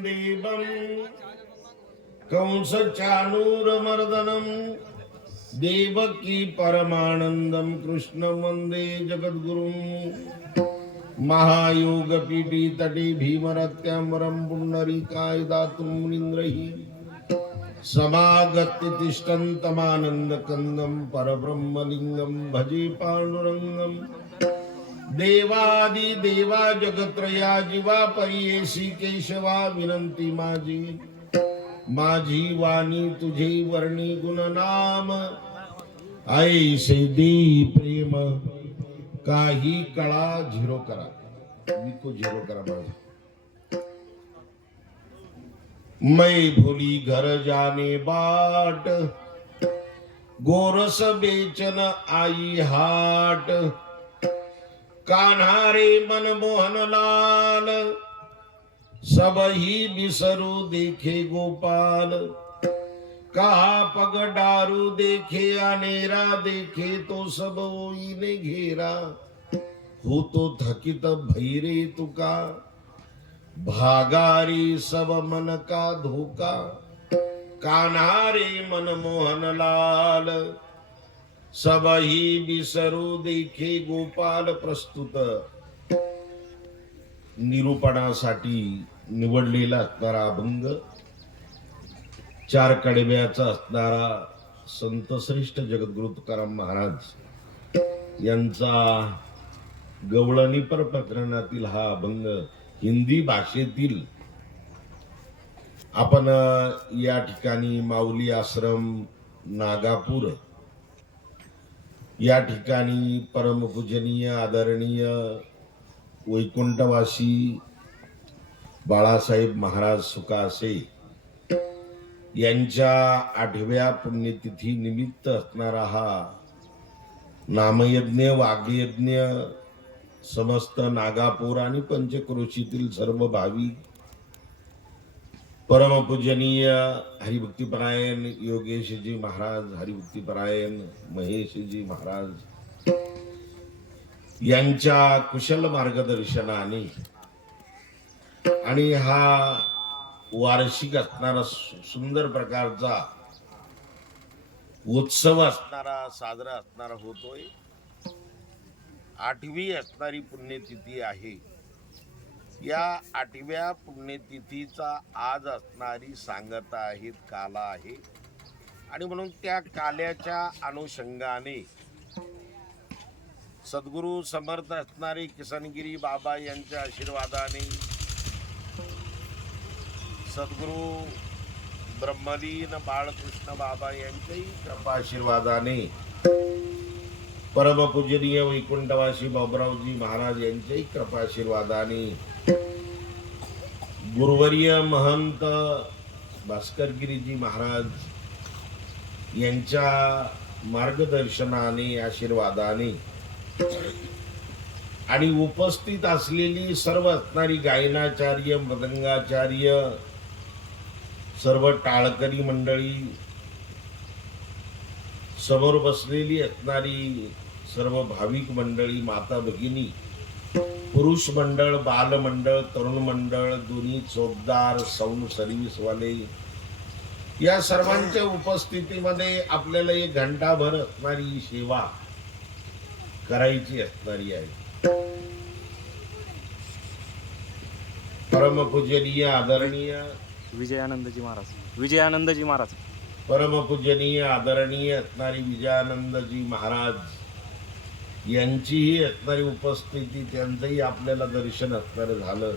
देवं कंस चाणूरमर्दनं देवकी परमानंदं कृष्ण वंदे जगद्गुरुं महायोगपीठी तटे भीमरत्याम्बरं पुंडरीकाय दातुं मुनीन्द्रैः समागत्य तिष्ठन्तमानन्दकन्दं परब्रह्मलिङ्गं भजे पाण्डुरङ्गं देवादिदेवा जगत्रया जीवा परियेशी केशवा विनंती माझी वाणी तुझे वर्णी गुणनाम ऐसे दे प्रेम काही कळा झिरो करा को झिरो करा माझा मैं भूली घर जाने बाट गोरस बेचन आई हाट कान्हा रे मनमोहन लाल सब ही बिसरू देखे गोपाल कहा पग डारू देखे अनेरा देखे तो सब ओई ने घेरा हो तो थकित भैरे तुका भागारी सब मन का धोखा कान्हा रे मनमोहन लाल सब ही बिसरू देखे गोपाल प्रस्तुत निरूपणासाठी निवडलेला असणारा अभंग चार कडव्याचा असणारा संत श्रेष्ठ जगद्गुरु तुकाराम महाराज यांचा गवळणीपर प्रकरणातील हा अभंग हिंदी भाषेतील आपण या ठिकाणी माऊली आश्रम नागापूर या ठिकाणी परमपूजनीय आदरणीय वैकुंठवासी बाळासाहेब महाराज सुकासे यांच्या 8व्या पुण्यतिथी निमित्त असणारा हा नामयज्ञ वाग्यज्ञ समस्त नागापूर आणि पंचक्रोशीतील सर्व भाविक परमपूजनीय हरिभक्तीपरायण योगेशजी महाराज हरिभक्तीपरायण महेशजी महाराज यांच्या कुशल मार्गदर्शनाने आणि हा वार्षिक असणारा सुंदर प्रकारचा उत्सव असणारा साजरा असणारा होतोय 8वी असणारी पुण्यतिथी आहे या 8व्या पुण्यतिथीचा आज असणारी सांगता आहेत काला आहे आणि म्हणून त्या काल्याच्या अनुषंगाने सद्गुरु समर्थ असणारे किसनगिरी बाबा यांच्या आशीर्वादाने सद्गुरु ब्रह्मलीन बाळकृष्ण बाबा यांच्याही कृपा आशीर्वादाने परमपूजनीय वैकुंठवासी बाबुरावजी महाराज यांच्याही कृपा आशीर्वादाने गुरुवर्य महंत भास्करगिरीजी महाराज यांच्या मार्गदर्शनाने आशीर्वादाने आणि उपस्थित असलेली सर्व असणारी गायनाचार्य मृदंगाचार्य सर्व टाळकरी मंडळी समोर बसलेली असणारी सर्व भाविक मंडळी माता भगिनी पुरुष मंडळ बाल मंडळ तरुण मंडळ दोन्ही चोपदार सौन सर्व्हिसवाले या सर्वांच्या उपस्थितीमध्ये आपल्याला एक घंटाभर असणारी सेवा करायची असणारी आहे परमपूजनीय आदरणीय विजयानंदजी महाराज परमपूजनीय आदरणीय असणारी विजयानंदजी महाराज यांचीही असणारी उपस्थिती त्यांचंही आपल्याला दर्शन असणारं झालं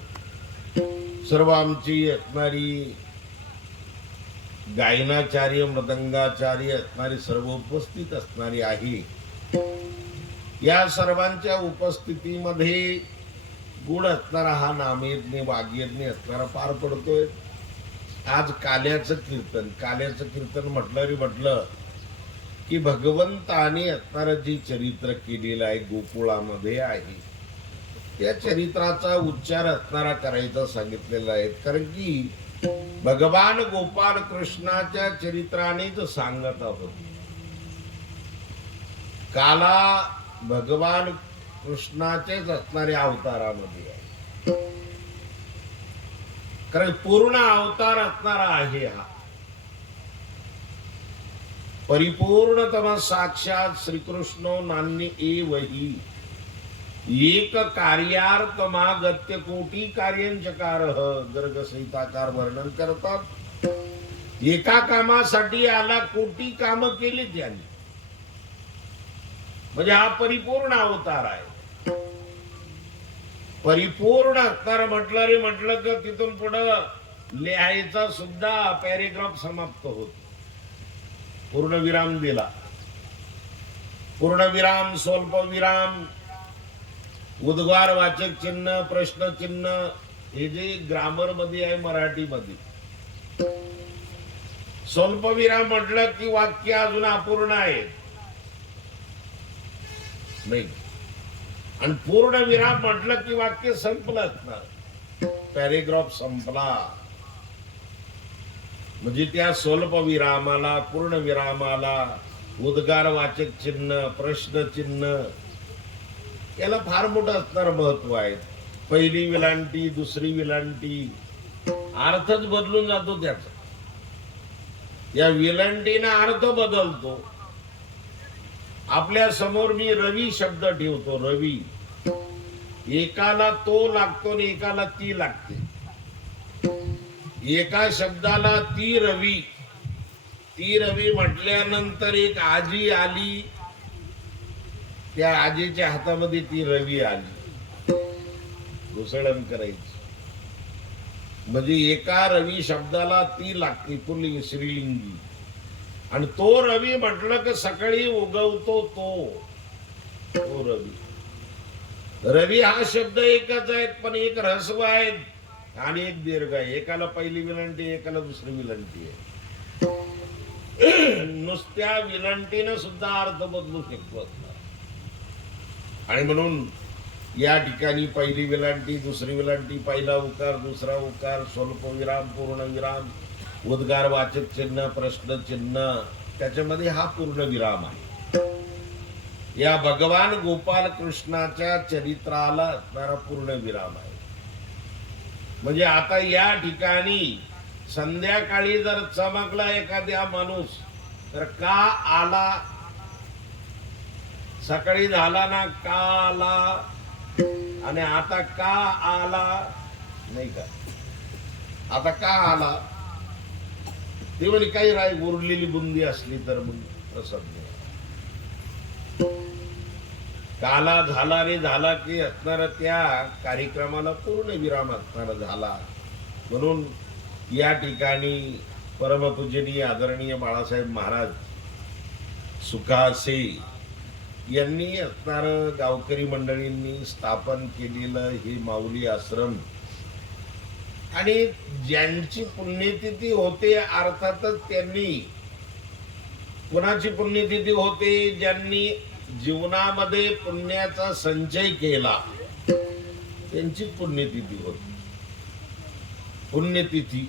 सर्व आमची असणारी गायनाचार्य मृदंगाचार्य असणारी सर्व उपस्थित असणारी आहे या सर्वांच्या उपस्थितीमध्ये गुण असणारा हा नामयज्ञ वाग्यज्ञ असणारा पार पडतोय आज काल्याचं कीर्तन म्हटलं की भगवंताने असणारं जे चरित्र केलेलं आहे गोकुळामध्ये आहे त्या चरित्राचा उच्चार असणारा करायचा सांगितलेला आहे कारण की भगवान गोपाल कृष्णाच्या चरित्रानेच सांगत आहोत काला भगवान कृष्णाचेच असणाऱ्या अवतारामध्ये आहे कारण पूर्ण अवतार असणारा आहे हा. परिपूर्णतम साक्षात श्रीकृष्ण नान्य एवही एक कार्यार्थमागत्य कोटी कार्यांचकार गर्ग संहिताकार वर्णन करतात. एका कामासाठी आला कोटी काम केली त्यांनी. म्हणजे हा परिपूर्ण अवतार आहे. परिपूर्ण असणार म्हटलं की तिथून पुढं लिहायचा सुद्धा पॅरेग्राफ समाप्त होत. पूर्ण विराम दिला. पूर्ण विराम, स्वल्प विराम, उद्गार वाचक चिन्ह, प्रश्न चिन्ह, हे जे ग्रामर मध्ये आहे मराठीमध्ये. स्वल्प विराम म्हटलं की वाक्य अजून अपूर्ण आहे नाही. आणि पूर्ण विराम म्हटलं की वाक्य संपलं असणार, पॅरेग्राफ संपला. म्हणजे त्या स्वल्प विरामाला, पूर्ण विरामाला, उद्गार वाचक चिन्ह, प्रश्न चिन्ह, याला फार मोठं असणार महत्व आहे. पहिली विलांटी, दुसरी विलांटी, अर्थच बदलून जातो त्याचा. या विलांटीने अर्थ बदलतो. आपल्या समोर मी रवी शब्द ठेवतो, रवी. एकाला तो लागतो आणि एकाला ती लागते. एका शब्दाला ती रवी, ती रवी म्हटल्यानंतर एक आजी आली, त्या आजीच्या हातामध्ये ती रवी आली, घुसळण करायची. म्हणजे एका रवी शब्दाला ती लागते, पुल्लिंग श्रीलिंगी. आणि तो रवी म्हटलं की सकाळी उगवतो तो रवी. रवी हा शब्द एकच आहे, पण एक ऱ्हस्व आहे आणि एक दीर्घ आहे. एकाला पहिली विलंटी, एकाला दुसरी विलंटी आहे. नुसत्या विलंटीनं सुद्धा अर्थ बदलू शकतो. आणि म्हणून या ठिकाणी पहिली विलांटी, दुसरी विलांटी, पहिला उकार, दुसरा उकार, स्वल्प विराम, पूर्ण विराम, उद्गार वाचक चिन्ह, प्रश्न चिन्ह, त्याच्यामध्ये हा पूर्ण विराम आहे. या भगवान गोपाल कृष्णाच्या चरित्राला असणारा पूर्ण विराम आहे. म्हणजे आता या ठिकाणी संध्याकाळी जर चमकला एखाद्या माणूस तर का आला, सकाळी झाला ना का आला, आणि आता का आला नाही का. आता का आला ते म्हणजे काही राय उरलेली बुंदी असली तर मग प्रसाद नाही. काला झाला रे झाला की असणारा त्या कार्यक्रमाला पूर्ण विराम असणारा झाला. म्हणून या ठिकाणी परमपूजनीय आदरणीय बाळासाहेब महाराज सुखासे यांनी असणार गावकरी मंडळींनी स्थापन केलेलं हे माऊली आश्रम, आणि ज्यांची पुण्यतिथी होते, अर्थातच त्यांनी, कुणाची पुण्यतिथी होते, ज्यांनी जीवनामध्ये पुण्याचा संचय केला त्यांची पुण्यतिथी होती. पुण्यतिथी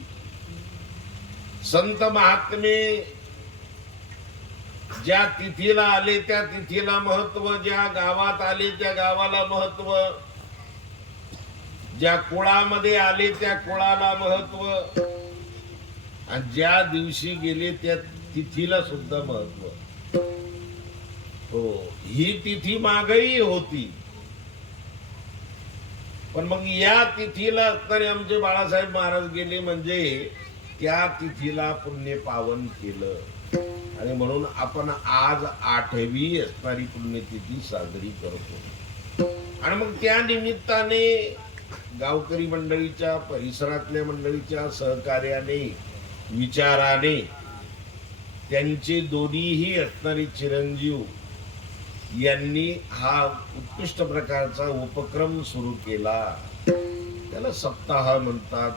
संत महात्मे ज्या तिथीला आले त्या तिथीला महत्व, ज्या गावात आले त्या गावाला महत्व, ज्या कुळामध्ये आले त्या कुळाला महत्व, आणि ज्या दिवशी गेले त्या तिथीला सुद्धा महत्व. हो, ही तिथी मागही होती, पण मग या तिथीला असणारे आमचे बाळासाहेब महाराज गेले म्हणजे त्या तिथीला पुण्य पावन केलं. आणि म्हणून आपण आज 8वी असणारी पुण्यतिथी साजरी करतो. आणि मग त्या निमित्ताने गावकरी मंडळीच्या, परिसरातल्या मंडळीच्या सहकार्याने, विचाराने, त्यांचे दोन्हीही असणारे चिरंजीव यांनी हा उत्कृष्ट प्रकारचा उपक्रम सुरू केला. त्याला सप्ताह म्हणतात,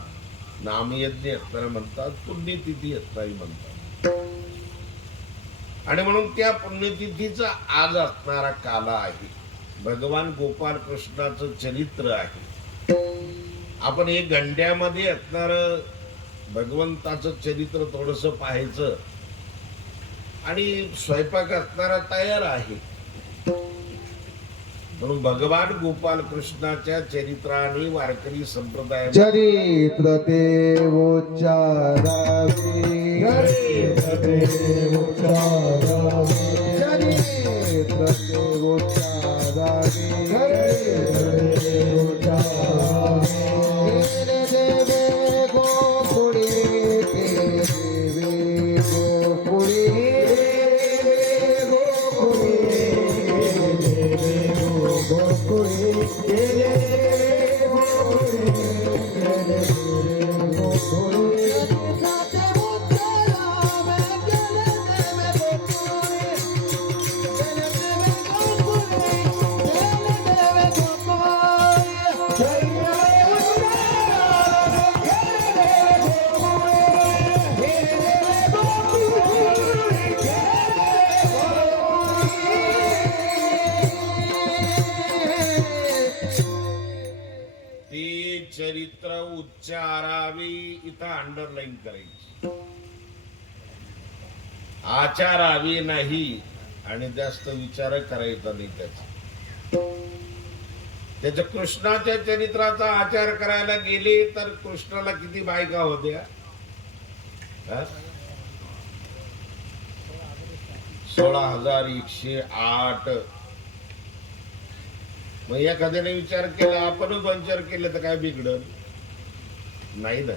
नामयज्ञ असणारा म्हणतात, पुण्यतिथी असणारी म्हणतात. आणि म्हणून त्या पुण्यतिथीचा आज असणारा काला आहे. भगवान गोपाल कृष्णाचं चरित्र आहे. आपण एक घंट्यामध्ये असणार भगवंताचं चरित्र थोडस पाहायचं, आणि स्वयंपाक असणारा तयार आहे. म्हणून भगवान गोपाल कृष्णाच्या चरित्राने वारकरी संप्रदाय चरित्र ते उच्चारावे चरित्र ते उच्चारावे चरित्र ते उच्चारावे चरित्र ते उच्चारावे केले देवे गोकुळे केले देवे गोकुळे गोकुळे केले चरित्र उच्चारावे इथं अंडरलाईन करायची, आचारावे नाही आणि जास्त विचार करायचा नाही त्याच्या कृष्णाच्या चरित्राचा आचार करायला गेले तर कृष्णाला किती बायका होत्या? 16,108. मग एखाद्याने विचार केला, आपणच विचार केले तर काय बिघडल? नाही ना.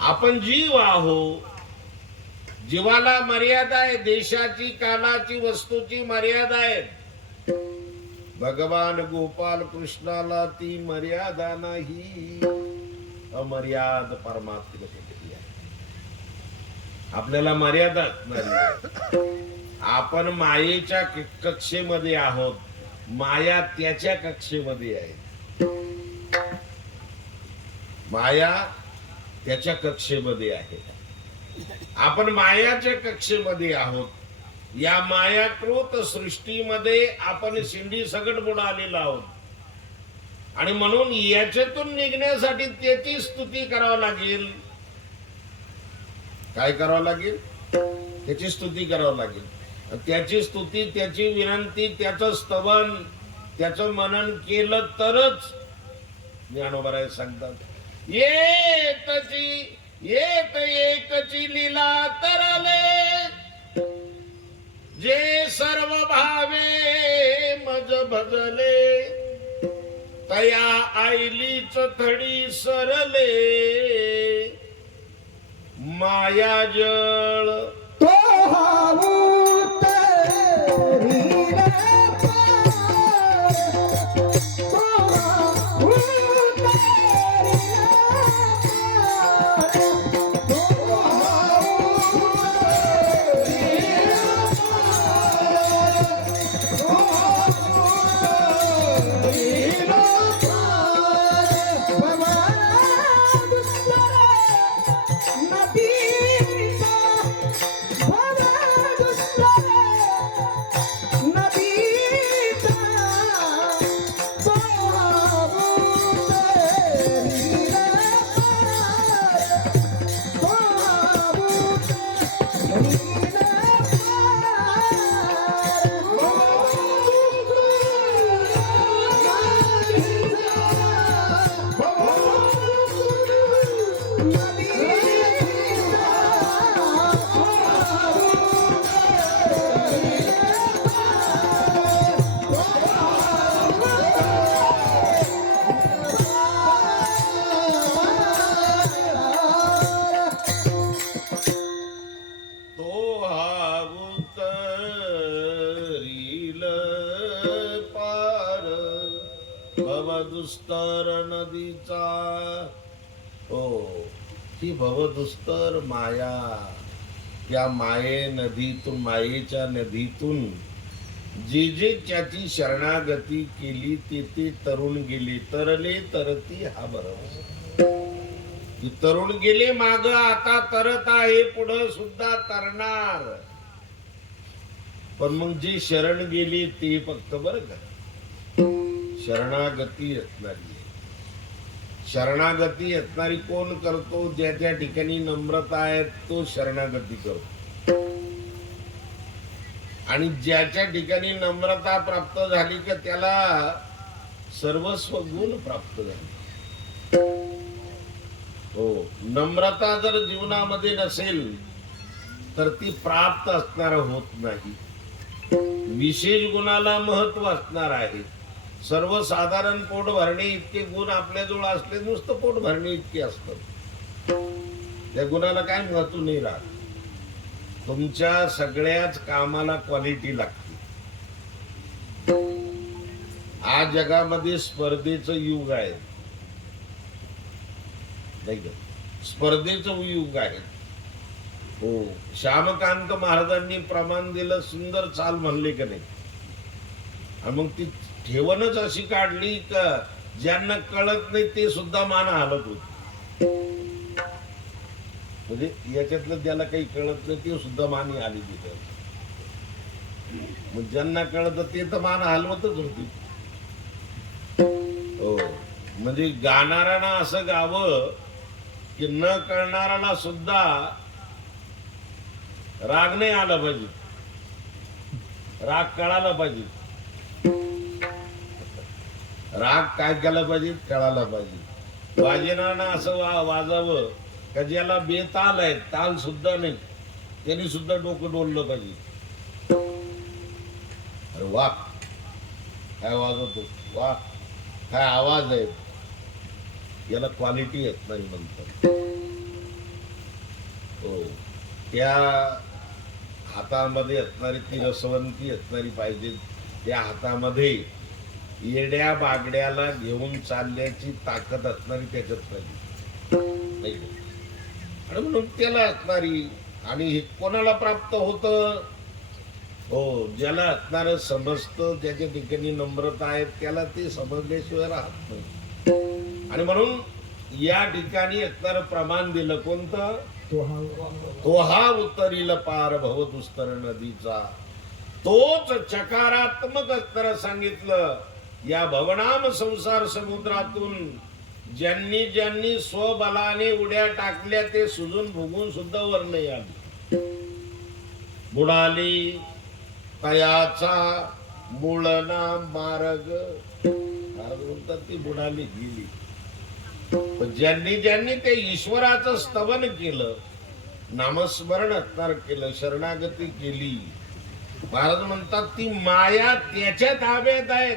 आपण जीव आहो, जीवाला मर्यादा आहे, देशाची कालाची वस्तूची मर्यादा आहे. भगवान गोपाल कृष्णाला ती मर्यादा नाही, अमर्याद परमात्म्याने केली आहे. आपल्याला मर्यादा नाही. आपण मायेच्या कक्षेमध्ये आहोत, माया त्याच्या कक्षेमध्ये आहे. माया त्याच्या कक्षेमध्ये आहे, आपण मायाच्या कक्षेमध्ये आहोत. या मायाकृत सृष्टीमध्ये आपण शिंडी सगट बुडालेलो आहोत आणि म्हणून याच्यातून निघण्यासाठी त्याची स्तुती करावी लागेल. काय करावं लागेल? त्याची स्तुती करावी लागेल. त्याची स्तुती, त्याची विनंती, त्याचं स्तवन, त्याचं मनन केलं तरच ज्ञानोबा सांगतात, येत एकची लीला तरले, जे सर्व भावे मज भजले, तया आईलीच थडी सरले, माया जळ तो हावूत रीला पार, तो हावूत रीला पार, तो हावूत रीला पार, तो हावूत रीला पार. भगवाना दुष्कर नदी भवदुस्तर नदीचा. हो, ही भवदुस्तर माया, त्या नदीतून, मायेच्या नदीतून जे जे त्याची शरणागती केली ते तरुण गेले, तरले तरती हा बरोबर. की तरुण गेले माग, आता तरत आहे, पुढं सुद्धा तरणार. पण मग जे शरण गेली ते फक्त बरं का शरणागती असणारी. शरणागती असणारी कोण करतो? ज्या त्या ठिकाणी नम्रता आहे तो शरणागती करतो. आणि ज्याच्या ठिकाणी नम्रता प्राप्त झाली का त्याला सर्वस्व गुण प्राप्त झाले. हो, नम्रता जर जीवनामध्ये नसेल तर ती प्राप्त असणार होत नाही. विशेष गुणाला महत्व असणार आहे. सर्वसाधारण पोट भरणे इतके गुण आपल्याजवळ असले, नुसतं पोट भरणे इतके असतात, त्या गुणाला काय महत्व नाही राहत. तुमच्या सगळ्याच कामाला क्वालिटी लागते. आज जगामध्ये स्पर्धेचं युग आहे, नाही का? स्पर्धेचं युग आहे. हो, श्यामकांत महाराजांनी प्रमाण दिलं, सुंदर चाल म्हणले का नाही. आणि मग ती ठेवणच अशी काढली का ज्यांना कळत नाही ते सुद्धा मान हालत होते. म्हणजे याच्यातलं ज्याला काही कळत नाही ते सुद्धा मानी आली तिथे. मग ज्यांना कळत ते तर मान हलवतच होती. हो, म्हणजे गाणाऱ्यांना असं गावं की न कळणाऱ्याला सुद्धा राग नाही आला पाहिजे, राग कळाला पाहिजे. राग काय केला पाहिजे, कळाला पाहिजे. वाजनाना असं वाजावं का ज्याला बेताल आहे, ताल सुद्धा नाही, त्यांनी सुद्धा डोकं डोललं पाहिजे. अरे वा, काय वाजवतो, वा काय आवाज आहे, याला क्वालिटी येत नाही म्हणतात. हो, त्या हातामध्ये असणारी ती रसवंती असणारी पाहिजे. त्या हातामध्ये येड्या बागड्याला घेऊन चालण्याची ताकद असणारी त्याच्यात पाहिजे. आणि म्हणून त्याला असणारी, आणि हे कोणाला प्राप्त होतं. हो, ज्याला असणार समजतं, ज्याच्या ठिकाणी नम्रता आहे त्याला ते समजल्याशिवाय राहत नाही. आणि म्हणून या ठिकाणी असणार प्रमाण दिलं कोणतं, तो हा उतरील पार भव दुस्तर नदीचा. तोच चकारात्मक अस्तर सांगितलं. या भवनाम संसार समुद्रातून ज्यांनी ज्यांनी स्वबलाने उड्या टाकल्या ते सुजून भुगून सुद्धा वर नाही आले. बुडाली तयाचा मूळना मार्ग, म्हणतात ती बुडाली गेली. पण ज्यांनी ज्यांनी ते ईश्वराचं स्तवन केलं, नामस्मरण असणार केलं, शरणागती केली, महाराज म्हणतात ती माया त्याच्या ताब्यात आहे,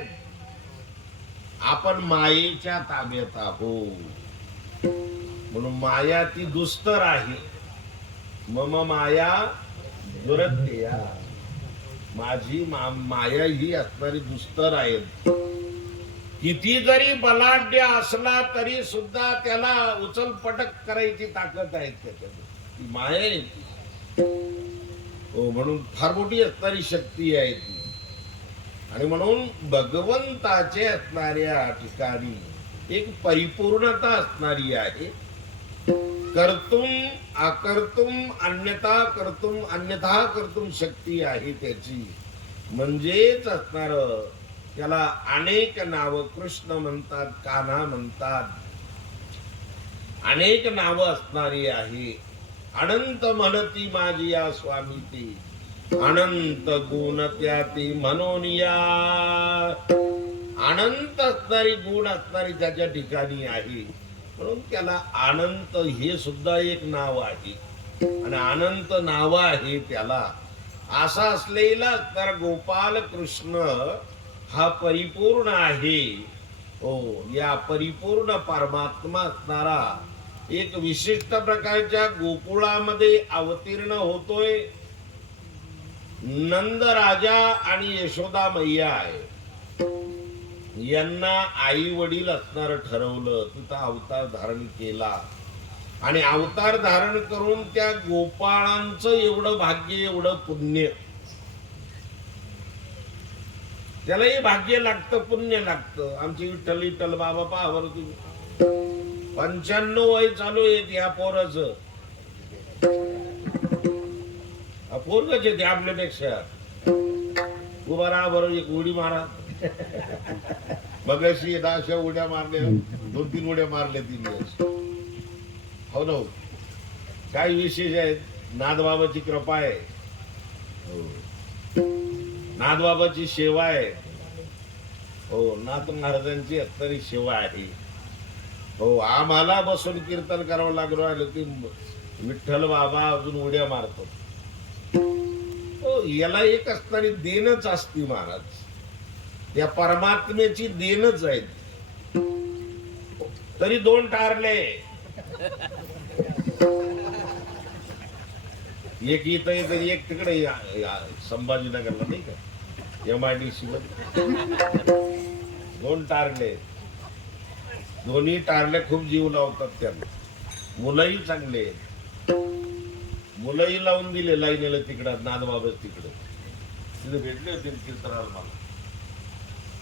आपण मायेच्या ताब्यात आहोत. म्हणून माया ती दुस्तर आहे. मम माया दुरत्या, माझी माया ही असणारी दुस्तर आहे. किती जरी बलाढ्य असला तरी सुद्धा त्याला उचलपटक करायची ताकद आहे त्याच्यात, ती माया आहे ती. हो, म्हणून फार मोठी असणारी शक्ती आहे ती. आणि म्हणून भगवंताचे असणाऱ्या ठिकाणी एक परिपूर्णता असणारी आहे. कर्तुम अकर्तुम अन्यथा कर्तुम अन्यथा कर्तुम शक्ती आहे त्याची. म्हणजेच असणार त्याला अनेक नाव, कृष्ण म्हणतात, कान्हा म्हणतात, अनेक नाव असणारी आहे. अनंत म्हणती माझी या स्वामी ती, अनंत गुण त्याती म्हणून या. अनंत असणारी गुण असणारी त्याच्या ठिकाणी आहे. म्हणून त्याला अनंत हे सुद्धा एक नाव आहे. आणि अनंत नाव आहे त्याला. असा असलेला तर गोपाल कृष्ण हा परिपूर्ण आहे. हो, या परिपूर्ण परमात्मा असणारा एक विशिष्ट प्रकारच्या गोकुळामध्ये अवतीर्ण होतोय. नंद राजा आणि यशोदा मैया आहे, यांना आई वडील असणार ठरवलं, तिथं अवतार धारण केला. आणि अवतार धारण करून त्या गोपाळांचं एवढं भाग्य, एवढं पुण्य, त्यालाही भाग्य लागतं, पुण्य लागतं. आमची विठ्ठल विठ्ठल बाबा पाहावर तुम्ही 95 वय चालू आहेत या पोराचं. पोरगच येते आपल्यापेक्षा. उभा राहा बरोबर, एक उडी मारा. मगाशी अशा उड्या मारल्या, 2-3 उड्या मारल्या 3 दिवस. हो ना, काय विशेष आहेत, नादबाबाची कृपा आहे. हो. नाथबाबाची सेवा आहे. हो, नाथ महाराजांची अत्तरी सेवा आहे. हो, आम्हाला बसून कीर्तन करावं लागलो आलं की विठ्ठल बाबा अजून उड्या मारतो. हो, याला एक असणारी देणच असती महाराज. त्या परमात्म्याची देणच आहे. तरी 2 टारले, एक इथं येत, एक तिकडे संभाजीनगरला नाही का, MIDC मध्ये 2 टारले. दोन्ही टारले खूप जीव लावतात त्यांना. मुलंही चांगले आहेत. मुलंही लावून दिले लाईनीला तिकडं नाथबाबा तिकडे. तिथे भेटले होते कीर्तनाला मला.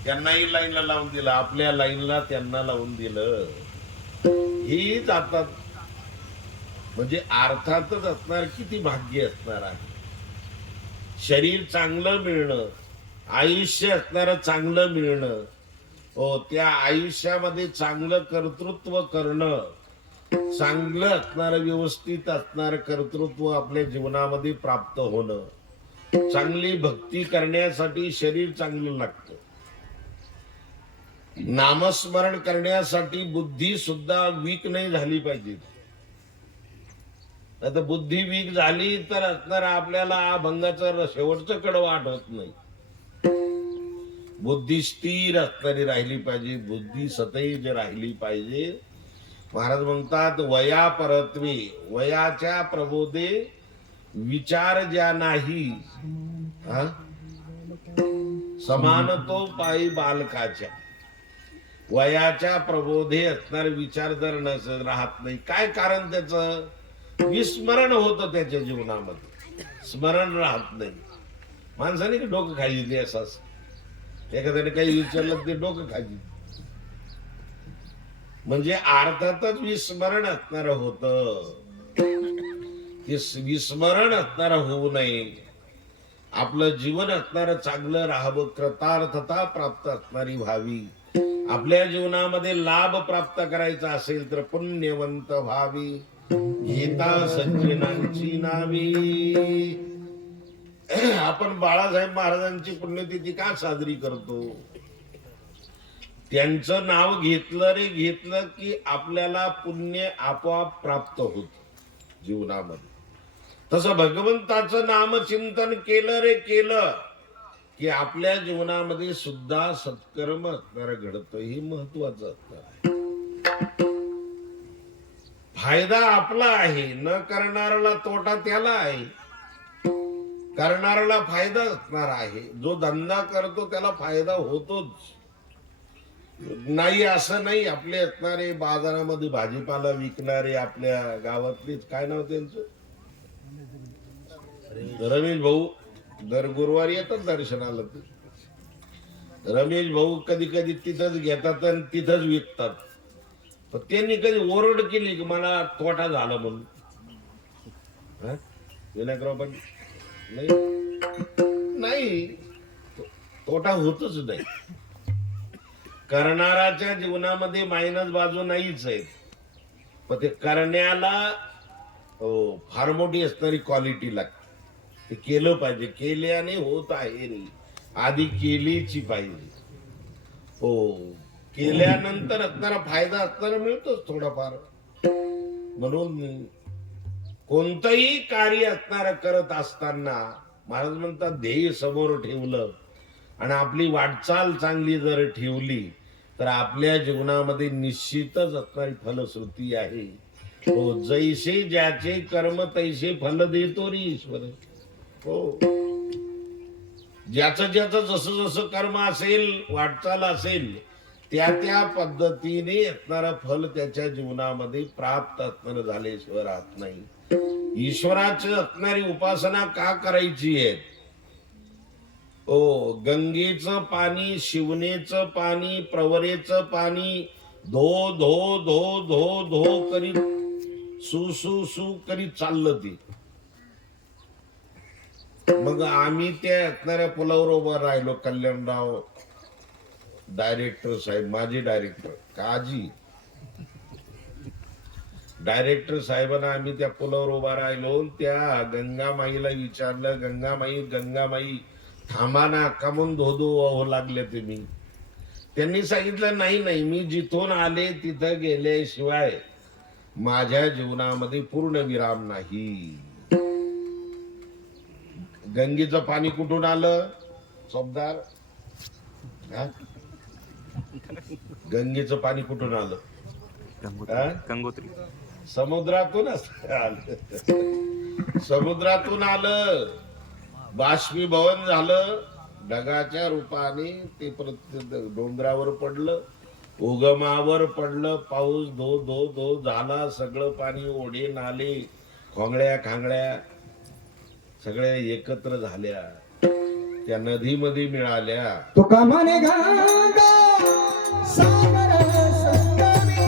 त्यांनाही लाईनला लावून दिलं, आपल्या लाईनला त्यांना लावून दिलं. ही जातात म्हणजे अर्थातच असणार किती भाग्य असणार आहे. शरीर चांगलं मिळणं, आयुष्य असणारं चांगलं मिळणं, हो, त्या आयुष्यामध्ये चांगलं कर्तृत्व करणं, चांगलं असणारं व्यवस्थित असणारं कर्तृत्व आपल्या जीवनामध्ये प्राप्त होणं. चांगली भक्ती करण्यासाठी शरीर चांगलं लागतं. नामस्मरण करण्यासाठी बुद्धी सुद्धा वीक नाही झाली पाहिजे. आता बुद्धी वीक झाली तर असणार आपल्याला अभंगाचं शेवटचं कडवं आठवत नाही. बुद्धी स्थिर असणारी राहिली पाहिजे, बुद्धी सतैज राहिली पाहिजे. महाराज म्हणतात वया परत्वे, वयाच्या प्रबोधे विचार ज्या नाही, हा? समान तो पायी बालकाच्या. वयाच्या प्रबोधे असणारे विचार जर राहत नाही, काय कारण त्याचं? विस्मरण होतं त्याच्या जीवनामध्ये, स्मरण राहत नाही. माणसाने डोकं खायची असं, एखाद्याने काही विचारलं ते डोकं खायची. म्हणजे अर्थातच विस्मरण असणार होतं. ते विस्मरण असणार होऊ नये. आपलं जीवन असणार चांगलं राहावं, कृतार्थता प्राप्त असणारी व्हावी. आपल्या जीवनामध्ये लाभ प्राप्त करायचा असेल तर पुण्यवंत व्हावी. गीता सज्जनांची नावी. आपण बाळासाहेब महाराजांची पुण्यतिथी का साजरी करतो? त्यांचं नाव घेतलं रे घेतलं की आपल्याला पुण्य आपोआप प्राप्त होत जीवनामध्ये. तसं भगवंताचं नामचिंतन केलं रे केलं की आपल्या जीवनामध्ये सुद्धा सत्कर्म असणार घडतं. हे महत्वाचं असणार आहे. फायदा आपला आहे, न करणाऱ्याला तोटा त्याला आहे. करणाऱ्याला फायदा असणार आहे. जो धंदा करतो त्याला फायदा होतोच. नाही असं नाही. आपले असणारे बाजारामध्ये भाजीपाला विकणारे आपल्या गावातलेच, काय नाव त्यांचं, रमेश भाऊ, दर गुरुवारी येतात दर्शनाला. रमेश भाऊ कधी कधी तिथंच घेतात आणि तिथंच विकतात. पण त्यांनी कधी ओरड केली की मला तोटा झाला म्हणून? विनायकराव पण नाही, तोटा होतच नाही. करणाराच्या जीवनामध्ये मायनस बाजू नाहीच आहे. पण ते करण्याला फार मोठी असणारी क्वालिटी लागते. ते केलं पाहिजे. केल्याने होत आहे रे, आधी केलीची पाहिजे. हो, केल्यानंतर असणारा फायदा असताना मिळतोच थोडाफार. म्हणून कोणतंही कार्य असणार करत असताना महाराज म्हणतात ध्येय समोर ठेवलं आणि आपली वाटचाल चांगली जर ठेवली तर आपल्या जीवनामध्ये निश्चितच असणारी फलश्रुती आहे. हो, जैसे ज्याचे कर्म तैसे फल देतो रे ईश्वर. हो, ज्याचं ज्याचं जसं जसं कर्म असेल, वाटचाल असेल, त्या त्या पद्धतीने असणारं फल त्याच्या जीवनामध्ये प्राप्त असणार झाल्याशिवाय राहत नाही. ईश्वराची असणारी उपासना का करायची आहे? ओ, गंगेचं पाणी, शिवनेचं पाणी, प्रवरेचं पाणी धो धो धो धो धो करीत, सु सु सु करीत चाललं ते. मग आम्ही त्या असणाऱ्या पुलावर उभं राहिलो. कल्याणराव डायरेक्टर साहेब, माझे डायरेक्टर काजी डायरेक्टर साहेबांना आम्ही त्या पुलावर उभा राहिलो. त्या गंगामाईला विचारलं, गंगामाई गंगामाई थांबा ना, का म्हणून धो वाहू लागले तुम्ही? त्यांनी सांगितलं नाही नाही, मी जिथून आले तिथं गेल्याशिवाय माझ्या जीवनामध्ये पूर्ण विराम नाही. गंगेचं पाणी कुठून आलं सबदार? हा? गंगेचं पाणी कुठून आलं? हा? गंगोत्री. समुद्रातूनच आलं. समुद्रातून आलं, बाष्पीभवन झालं, ढगाच्या रूपाने ते प्रत्येक डोंगरावर पडलं, उगमावर पडलं, पाऊस धो धो धो झाला, सगळं पाणी ओढे नाले खोंगड्या खांगड्या सगळ्या एकत्र झाल्या, त्या नदीमध्ये मिळाल्या. तुका म्हणे गंगा सागर संगमी,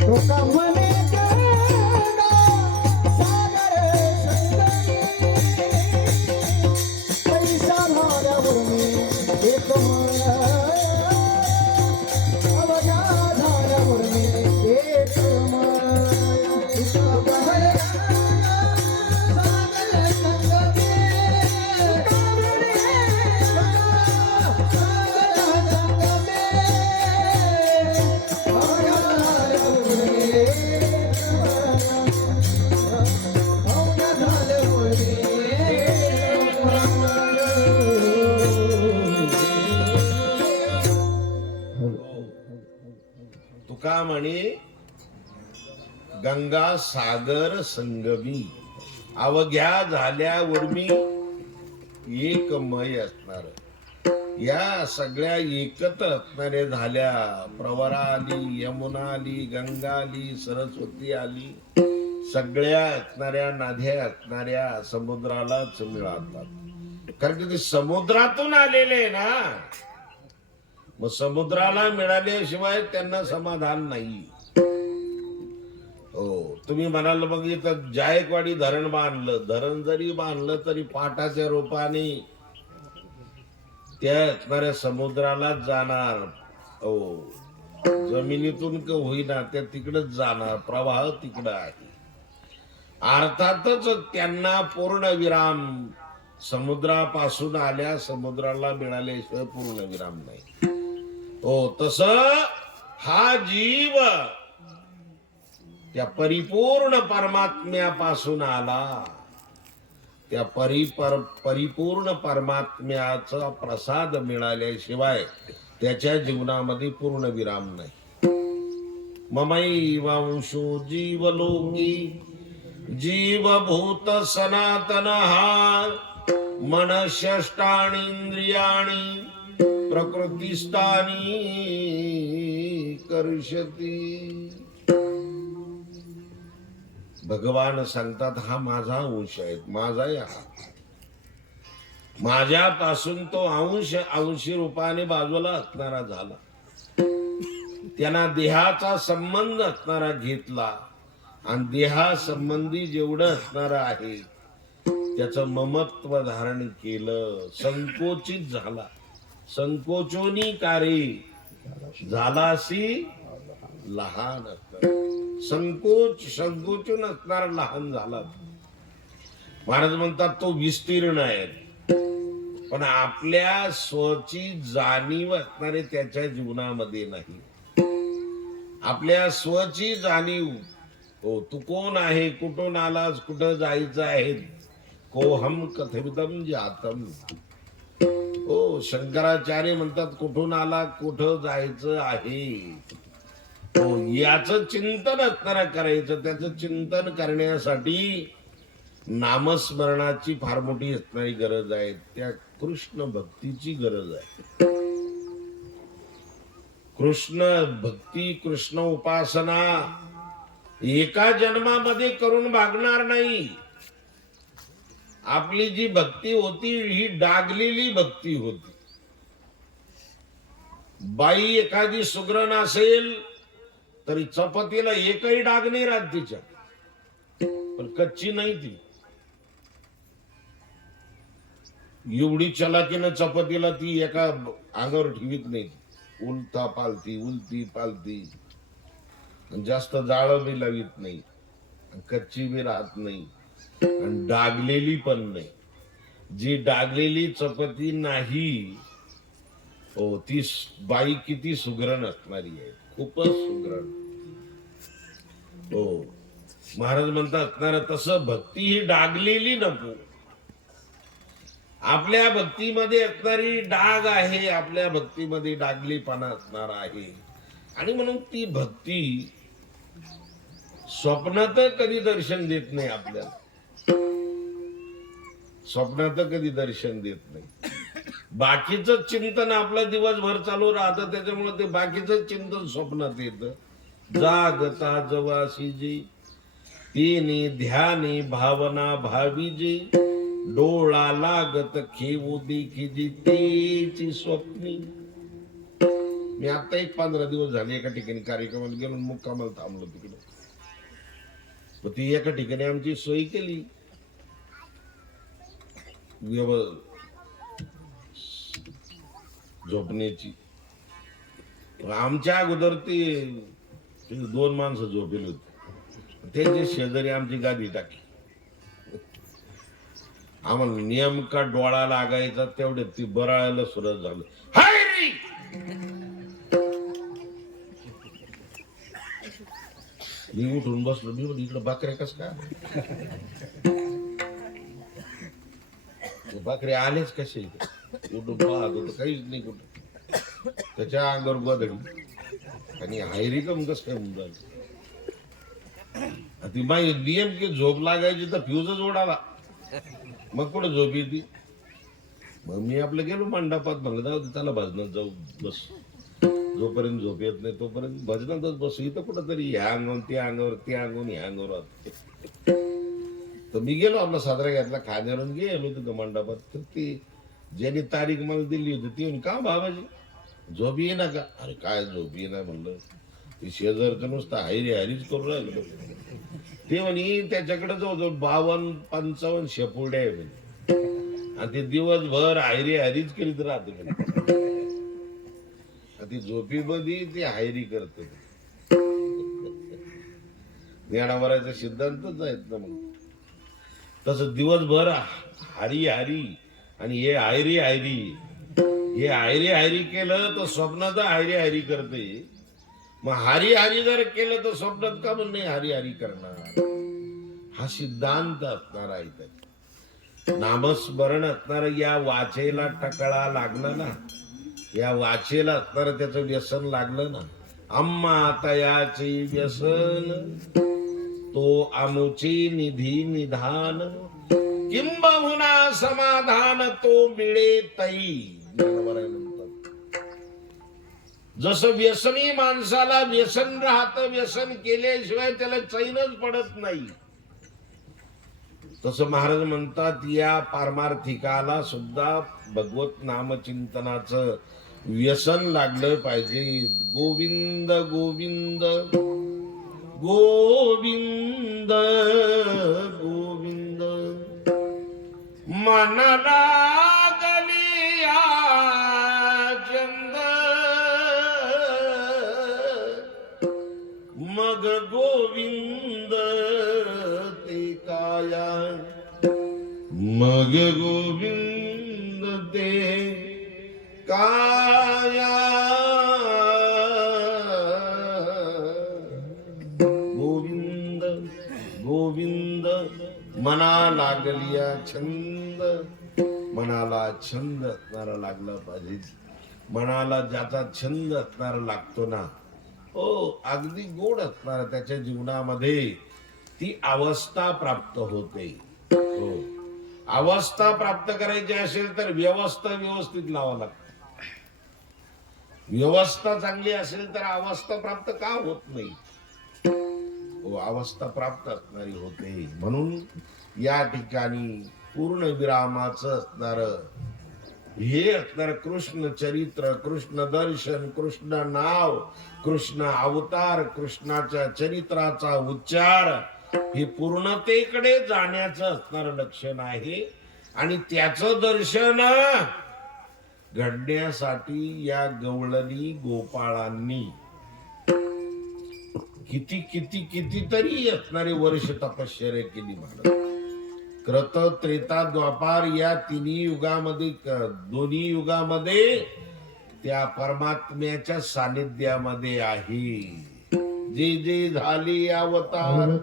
तुका म्हणे गंगा सागर संगमी, पैसा झाल्यावर मी एक अवघा झाल्यावर मी एक तुका म्हणे तुका म्हणे गंगा सागर संगमी, अवघ्या झाल्यावर मी एकमय असणार. या सगळ्या एकत्र असणाऱ्या झाल्या. प्रवरा आली, यमुना आली, गंगा आली, सरस्वती आली, सगळ्या असणाऱ्या नद्या असणाऱ्या समुद्रालाच मिळतात. कारण की ते समुद्रातून आलेले ना, मग समुद्राला मिळाल्याशिवाय त्यांना समाधान नाही. हो, तुम्ही म्हणाल मग इथं जायकवाडी धरण बांधलं, धरण जरी बांधलं तरी पाटाच्या रूपाने त्या असणाऱ्या समुद्रालाच जाणार. हो, जमिनीतून का होईना त्या तिकडच जाणार, प्रवाह तिकडं आहे. अर्थातच त्यांना पूर्ण विराम समुद्रापासून आल्या समुद्राला मिळाल्याशिवाय पूर्ण विराम नाही. हो, तस हा जीव त्या परिपूर्ण परमात्म्यापासून आला. त्या परिपूर्ण परमात्म्याचा प्रसाद मिळाल्याशिवाय त्याच्या जीवनामध्ये पूर्ण विराम नाही. ममैवांशो जीवलोकी जीवभूत सनातन हा मनःषष्टानि इंद्रियाणि प्रकृतिस्थानी कर्षती. भगवान सांगतात हा माझा अंश आहे, माझा आहे हा. माझ्यापासून तो अंश अंशी रूपाने बाजूला असणारा झाला. त्यांना देहाचा संबंध असणारा घेतला आणि देहा संबंधी जेवढं असणारं आहे त्याचं ममत्व धारण केलं, संकोचित झाला. संकोचोनी कार्य झालासी लहान असणार. संकोचून असणार लहान झाला. महाराज म्हणतात तो विस्तीर्ण आहे, पण आपल्या स्वची जाणीव असणारे त्याच्या जीवनामध्ये नाही. आपल्या स्वची जाणीव, हो तू कोण आहे, कुठून आलास, कुठं जायचं आहे, कोहम कथविदम जातम. हो, शंकराचार्य म्हणतात कुठून आला, कुठं जायचं आहे, हो याचं चिंतन असणारा करायचं. त्याचं चिंतन करण्यासाठी नामस्मरणाची फार मोठी असणारी गरज आहे. त्या कृष्ण भक्तीची गरज आहे. कृष्ण भक्ती, कृष्ण उपासना एका जन्मामध्ये करून भागणार नाही. आपली जी भक्ती होती ही डागलेली भक्ती होती. बाई एखादी सुग्रण असेल तरी चपातीला एकही डाग नाही राहत तिच्या, पण कच्ची नाही ती. एवढी चलाकीनं चपातीला ती एका अंगावर ठेवीत नाही. उलता पालती, उलती पालती, जास्त जाळ बी लावित नाही, कच्ची बी राहत नाही आणि डागलेली पण नाही. जी डागलेली चपती नाही, हो ती बाई किती सुगरण असणारी आहे, खूपच सुगरण. हो महाराज म्हणतात असणार तसं भक्ती ही डागलेली नको. आपल्या भक्तीमध्ये असणारी डाग आहे, आपल्या भक्तीमध्ये डागलीपणा असणार आहे. आणि म्हणून ती भक्ती स्वप्नात कधी दर्शन देत नाही आपल्याला, स्वप्नात कधी दर्शन देत नाही. बाकीचं चिंतन आपलं दिवसभर चालू राहतं, त्याच्यामुळे ते बाकीचं चिंतन स्वप्नात येतं. जागता जवासी जी तिनी ध्यानी भावना भावी जी, डोळा लागत खेवू देखी जी तेची स्वप्नी. मी आता एक 15 दिवस झाले एका ठिकाणी कार्यक्रमाला गेलो, मुक्कामाला थांबलो तिकडे. मग ती एका ठिकाणी आमची सोय केली झोपण्याची. आमच्या अगोदर ते 2 माणसं झोपेल होते, त्यांच्या शेजारी आमची गादी टाकली. आम्हाला नेमका डोळा लागायचा तेवढ्यात ती बराळायला सुरुवात झालं. हाय रे मी उठून बसलो. मी म्हणलं इकडं बाकऱ्या कस का, बाकऱ्या आलेच कसे इथे. उठून पाहत होतो काहीच नाही कुठं. त्याच्या अंगावर गोधडी आणि हायरी कम कस काय होऊन झालं. ती माझी नेमकी झोप लागायची तर फ्यूजच उडाला. मग कुठं झोप येते. मग मी आपलं गेलो मंडपात. म्हणलं जाऊ दे त्याला भजनात जाऊ बस, जोपर्यंत झोप येत नाही तोपर्यंत भजनातच बसू. इथं कुठं तरी ह्या अंगावर त्या अंगावर त्या अंगावर ह्या अंगावर. तर मी गेलो आपला साजरा घेतला, खाण्यावरून गेलो तिथं मंडपात. तर ती ज्यांनी तारीख मला दिली होती ती म्हणे का बाबाजी झोप ये ना का. अरे काय झोप ये ना म्हणलं, ती शेजारचं नुसतं हायरी हायरीच करून राहिलो. ते म्हणे त्याच्याकडे जवळजवळ 52-55 शेपुड्या आहे म्हणे, आणि ते दिवसभर हायरी हायरीच करीत राहते म्हणे. ती झोपीमध्ये ती हायरी करते. ज्ञानावराचा सिद्धांतच आहेत ना. मग तसं दिवसभर हारी हारी आणि हे हायरी हायरी, हे हायरी हायरी केलं तर स्वप्नात हायरी हायरी करते. मग हारी हारी जर केलं तर स्वप्नात का म्हणून नाही हारी हारी करणार. हा सिद्धांत असणार आहे. त्यात नामस्मरण असणार, या वाचेला टकळा लागला ना, या वाचेला असणार त्याचं व्यसन लागलं ना. आम्हा तयाचे व्यसन तो आमुची निधी निधान, किंबहुना समाधान तो मिळे तई. जसं व्यसनी माणसाला व्यसन राहतं, व्यसन केल्याशिवाय त्याला चैनच पडत नाही, तसं महाराज म्हणतात या पारमार्थिकाला सुद्धा भगवत नामचिंतनाचं व्यसन लागलं पाहिजे. गोविंद गोविंद गोविंद गोविंद मनला गलिया चंद, मग गोविंद ते काया, मग गोविंद ते काया. गोविंद गोविंद मना लागलिया छंद, मनाला छंद असणारा लागला पाहिजे. मनाला ज्याचा छंद असणारा लागतो ना, हो अगदी गोड असणार त्याच्या जीवनामध्ये ती अवस्था प्राप्त होते. हो अवस्था प्राप्त करायची असेल तर व्यवस्था व्यवस्थित लावा लागते. व्यवस्था चांगली असेल तर अवस्था प्राप्त का होत नाही. हो अवस्था प्राप्त असणारी होते. म्हणून या ठिकाणी पूर्ण विरामाचं असणार हे असणार कृष्ण चरित्र, कृष्ण दर्शन, कृष्ण नाव, कृष्ण अवतार, कृष्णाच्या चरित्राचा उच्चार हे पूर्णतेकडे जाण्याचं असणार लक्षण आहे. आणि त्याचं दर्शन घडण्यासाठी या गवळणी गोपाळांनी किती किती कितीतरी असणारे वर्ष तपश्चर्या केली महाराज. कृत त्रेता द्वापार या तिन्ही युगामध्ये दोन्ही युगामध्ये त्या परमात्म्याच्या सानिध्यामध्ये आहे. जे जे झाली अवतार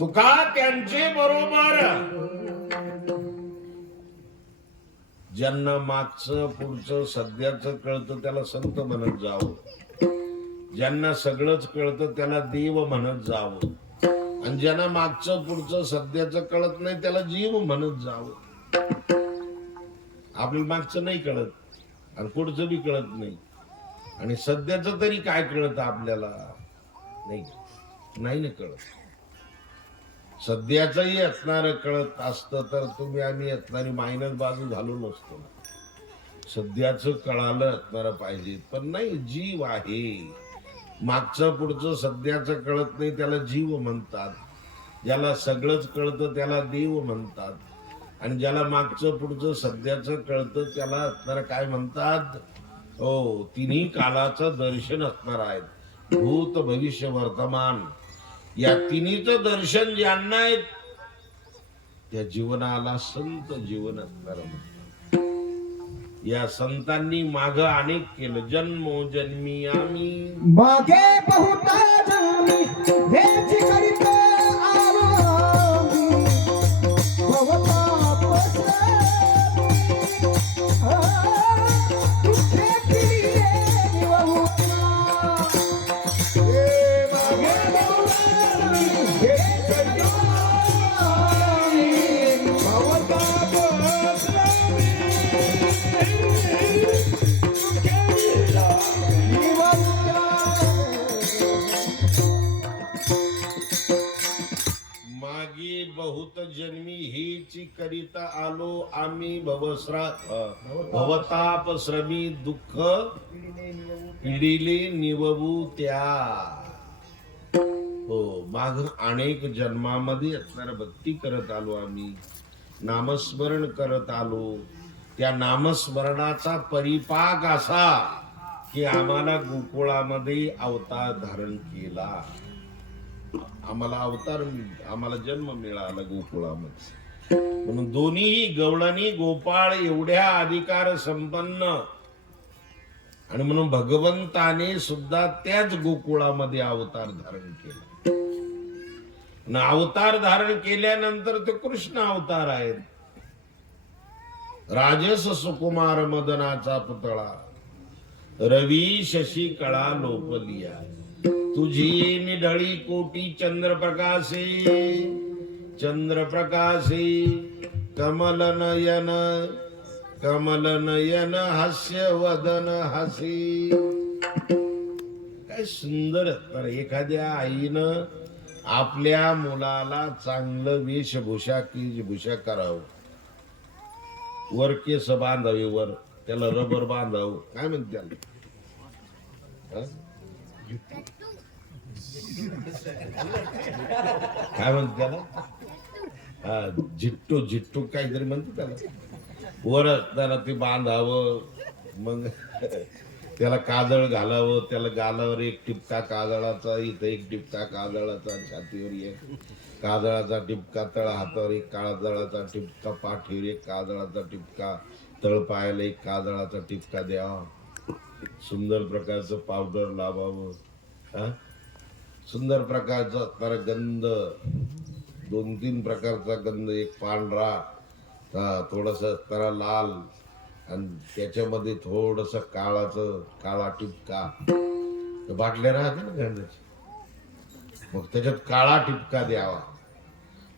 तुका त्यांचे बरोबर. ज्यांना मागचं पुढचं सध्याचं कळतं त्याला संत म्हणत जावं. ज्यांना सगळंच कळतं त्याला देव म्हणत जावं. आणि ज्यांना मागचं पुढचं सध्याचं कळत नाही त्याला जीव म्हणत जावं. आपल्याला मागचं नाही कळत आणि पुढचं बी कळत नाही आणि सध्याचं तरी काय कळत आपल्याला नाही ना कळत. सध्याचंही असणार कळत असतं तर तुम्ही आम्ही असणारी मायनस बाजू झालो नसतो. सध्याचं कळालं असणार पाहिजे पण नाही. जीव आहे. मागचं पुढचं सध्याचं कळत नाही त्याला जीव म्हणतात. ज्याला सगळंच कळतं त्याला देव म्हणतात. आणि ज्याला मागचं पुढचं सध्याचं कळतं त्याला असणार काय म्हणतात. हो, तिन्ही कालाचं दर्शन असणार आहे. भूत भविष्य वर्तमान या तिन्हीचं दर्शन ज्यांना आहे त्या जीवनाला संत जीवन असणार म्हणतात. या संतांनी माग अनेक केलं. जन्मोजन्मी आम्ही मागे बहुता जन्मी हेच करीत आलो आम्ही. भवताप दुःखे फिरिये निवहुना. हे मागे बहुता जन्मी हेच करीत आम्ही. भवताप मागे बहुत जन्मी हीची करिता आलो आम्ही. भवताप श्रमी दुःख पिढीले निववू त्या. हो, माग अनेक जन्मामध्ये असणार भक्ती करत आलो आम्ही. नामस्मरण करत आलो. त्या नामस्मरणाचा परिपाक असा की आम्हाला गोकुळामध्ये अवतार धारण केला. आम्हाला जन्म मिळाला गोकुळामध्ये. म्हणून दोन्ही गवळणी गोपाळ एवढ्या अधिकार संपन्न आणि म्हणून भगवंताने सुद्धा त्याच गोकुळामध्ये अवतार धारण केला. अवतार धारण केल्यानंतर ते कृष्ण अवतार आहेत. राजस सुकुमार मदनाचा पुतळा रवी शशी कळा लोपलिया. तुझी निढळी कोटी चंद्रप्रकाशे कमल नयन हास्य वदन हसी. काय सुंदर. एखाद्या आईनं आपल्या मुलाला चांगलं वेशभूषा करावं. वर केस बांधावे. वर त्याला रबर बांधावं. काय म्हणते त्याला काय म्हणते त्याला झिट्टू काहीतरी म्हणते त्याला. वर त्याला ते बांधावं. मग त्याला काजळ घालावं. त्याला गालावर एक टिपका काजळाचा, इथं एक टिपका काजळाचा, छातीवर एक काजळाचा टिपका, तळ हातावर एक काजळाचा टिपका, पाठीवर एक काजळाचा टिपका, तळपायाला एक काजळाचा टिपका द्यावा. सुंदर प्रकारचं पावडर लावावं. सुंदर प्रकारचा गंध, 2-3 प्रकारचा गंध. एक पांढरा, थोडस लाल आणि त्याच्यामध्ये थोडस काळा टिपका. बाटल्या राहते ना गंधाची, मग त्याच्यात काळा टिपका द्यावा.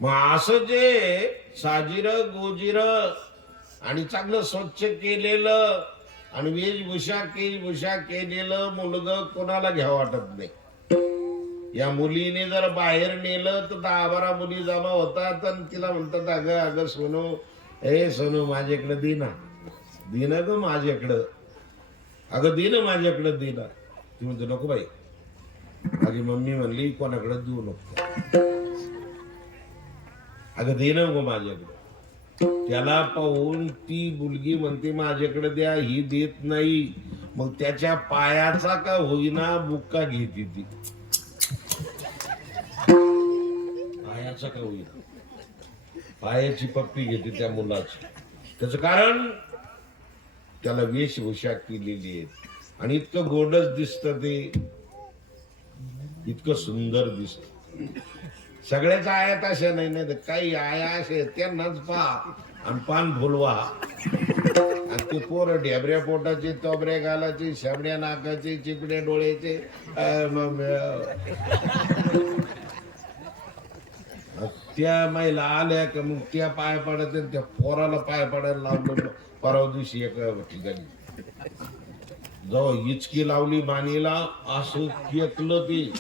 मग असं जे साजीर गोजीर आणि चांगलं स्वच्छ केलेलं आणि वेशभूषा केलेलं मुलगा कोणाला घ्यावं वाटत नाही. या मुलीने जर बाहेर नेलं तर 10-12 मुली जमा होतात आणि तिला म्हणतात अगं सोनू, हे सोनू माझ्याकडे दिना ग माझ्याकडं, अगं दिना माझ्याकडे दिना. ती म्हणते नको बाई, माझी मम्मी म्हणली कोणाकडे देऊ नको, अगं देणं नको माझ्याकडे. त्याला पाहून ती मुलगी म्हणते माझ्याकडे द्या, ही देत नाही. मग त्याच्या पायाचा का होईना बुक्का घेते ती, पायाचा का होईना. पायाची पप्पी घेते त्या मुलाची. त्याचं कारण त्याला वेशभूषा केलेली आहे आणि इतकं गोडच दिसतं ते, इतकं सुंदर दिसत. सगळ्याच आया तशा नाही, नाही तर काही आया असे त्यांनाच पहा आणि पान फुलवा. आणि ते पोरं ढेबऱ्या पोटाचे, तोबऱ्या गालाचे, शाबड्या नाकाचे, चिपड्या डोळ्याचे. त्या महिला आल्या का मग त्या पाय पडत, त्या पोराला पाय पडायला लावलं. परवा दिवशी एका ठिकाणी जेव्हा इचकी लावली मानेला, असं केकलं ते.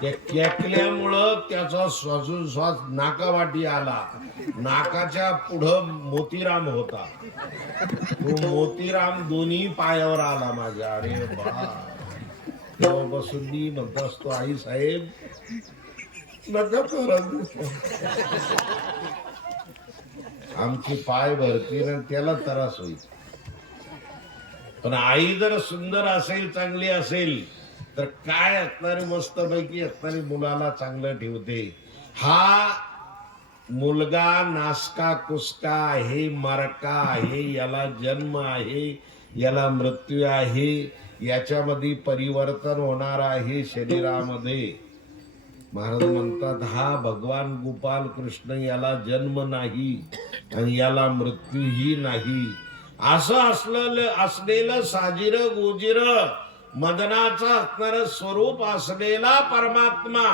त्या केकल्यामुळं त्याचा श्वासोश्वास नाकावाटी आला. नाकाच्या पुढं मोतीराम होता. तो मोतीराम दोन्ही पायावर आला माझ्या. अरे बा, तेव्हापासून मी म्हणत असतो, आई साहेब नका करत. आमचे पाय भरतील आणि त्याला त्रास होईल. पण आई जर सुंदर असेल, चांगली असेल, तर काय असणारी मस्त पैकी असणारी मुलाला चांगलं ठेवते. हा मुलगा नासका कुसका आहे, मरका आहे, याला जन्म आहे, याला मृत्यू आहे, याच्यामध्ये परिवर्तन होणार आहे शरीरामध्ये. महाराज म्हणतात, हा भगवान गोपाल कृष्ण, याला जन्म नाही आणि याला मृत्यूही नाही. असं असलेलं साजिर गोजिर मदनाचं असणारं स्वरूप असलेला परमात्मा.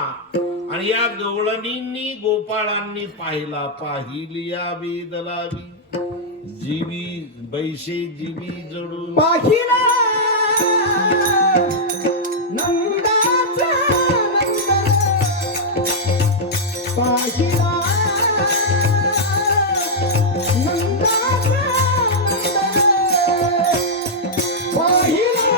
आणि या गवळणींनी गोपाळांनी पाहिला. पाहिलिया वेदलावी जीवी बैसे जीवी जडून. पाहिला नंदाचा नंदन, पाहिला नंदाचा नंदन, पाहिला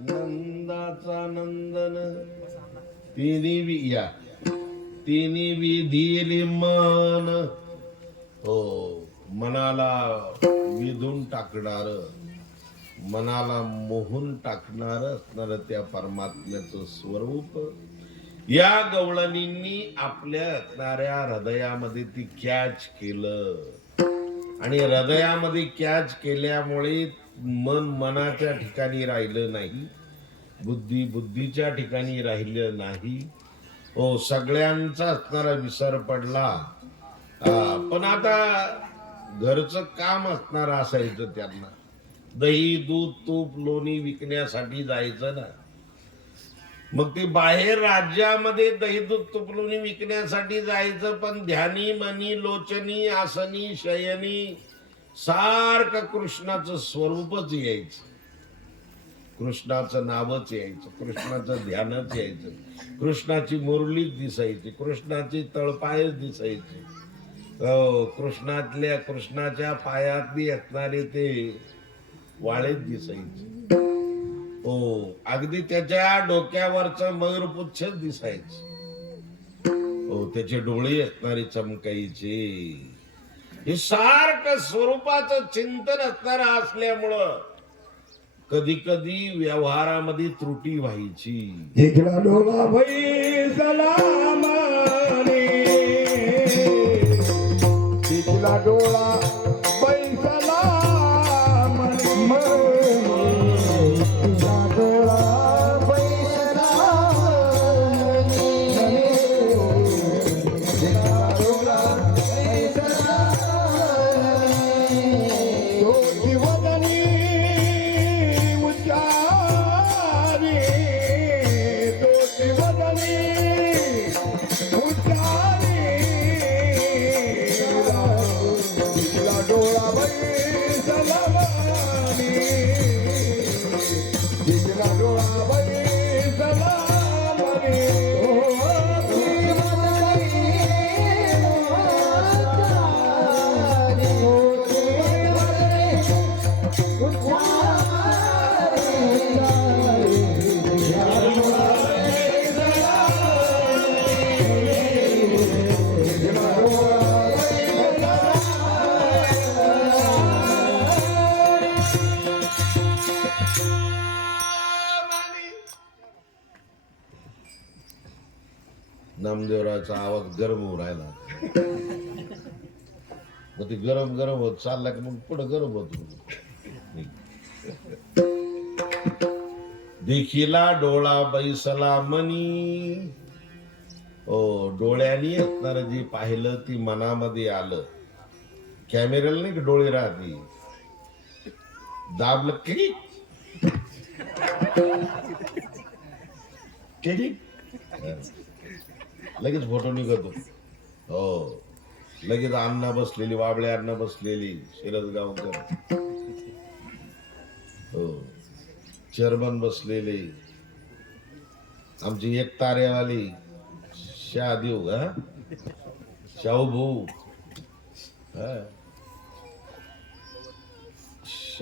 नंदाचा नंदन, पाहिला तिन्ही विधीली मन. हो, मनाला विधून टाकणार, मनाला मोहून टाकणार असणार त्या परमात्म्याचं स्वरूप या गवळणींनी आपल्या असणाऱ्या हृदयामध्ये ती कॅच केलं. आणि हृदयामध्ये कॅच केल्यामुळे मन मनाच्या ठिकाणी राहिलं नाही, बुद्धी बुद्धीच्या ठिकाणी राहिलं नाही. हो, सगळ्यांचा असणारा विसर पडला. पण आता घरचं काम असणार असायचं त्यांना. दही दूध तूप लोणी विकण्यासाठी जायचं ना. मग ते बाहेर राज्यामध्ये दही दूध तूप लोणी विकण्यासाठी जायचं. पण ध्यानी मनी लोचनी आसनी शयनी सारखं कृष्णाचं स्वरूपच यायचं, कृष्णाचं नावच यायचं, कृष्णाचं ध्यानच यायचं, कृष्णाची मुरलीच दिसायची, कृष्णाची तळपायच दिसायची. कृष्णाच्या पायातली असणारे ते वाळेच दिसायचे. हो, अगदी त्याच्या डोक्यावरचं मयूरपुच्छच दिसायचं. हो, त्याचे डोळे असणारे चमकायचे. हे सारखं स्वरूपाचं चिंतन असणार असल्यामुळं कधी कधी व्यवहारामध्ये त्रुटी व्हायची. देखला डोळा भई सलामाने, देखला डोळा भई सलामाने, नामदेवरावचा आवाज गरम होऊ राहिला. मग ते गरम गरम होत चालला की मग पुढं गरम होत. देखिला डोळा बैसला मनी. डोळ्यानी असणार जे पाहिलं ती मनामध्ये आलं. कॅमेऱ्याला नाही का डोळे राहते, दाबलं की लगेच फोटो निघतो. हो, लगेच अण्णा बसलेली, वाबळे अण्णा बसलेली, शरद गावकर, हो, चेअरमन बसलेले, आमची एक तारेवाली शाह देऊ का, शाहू भाऊ,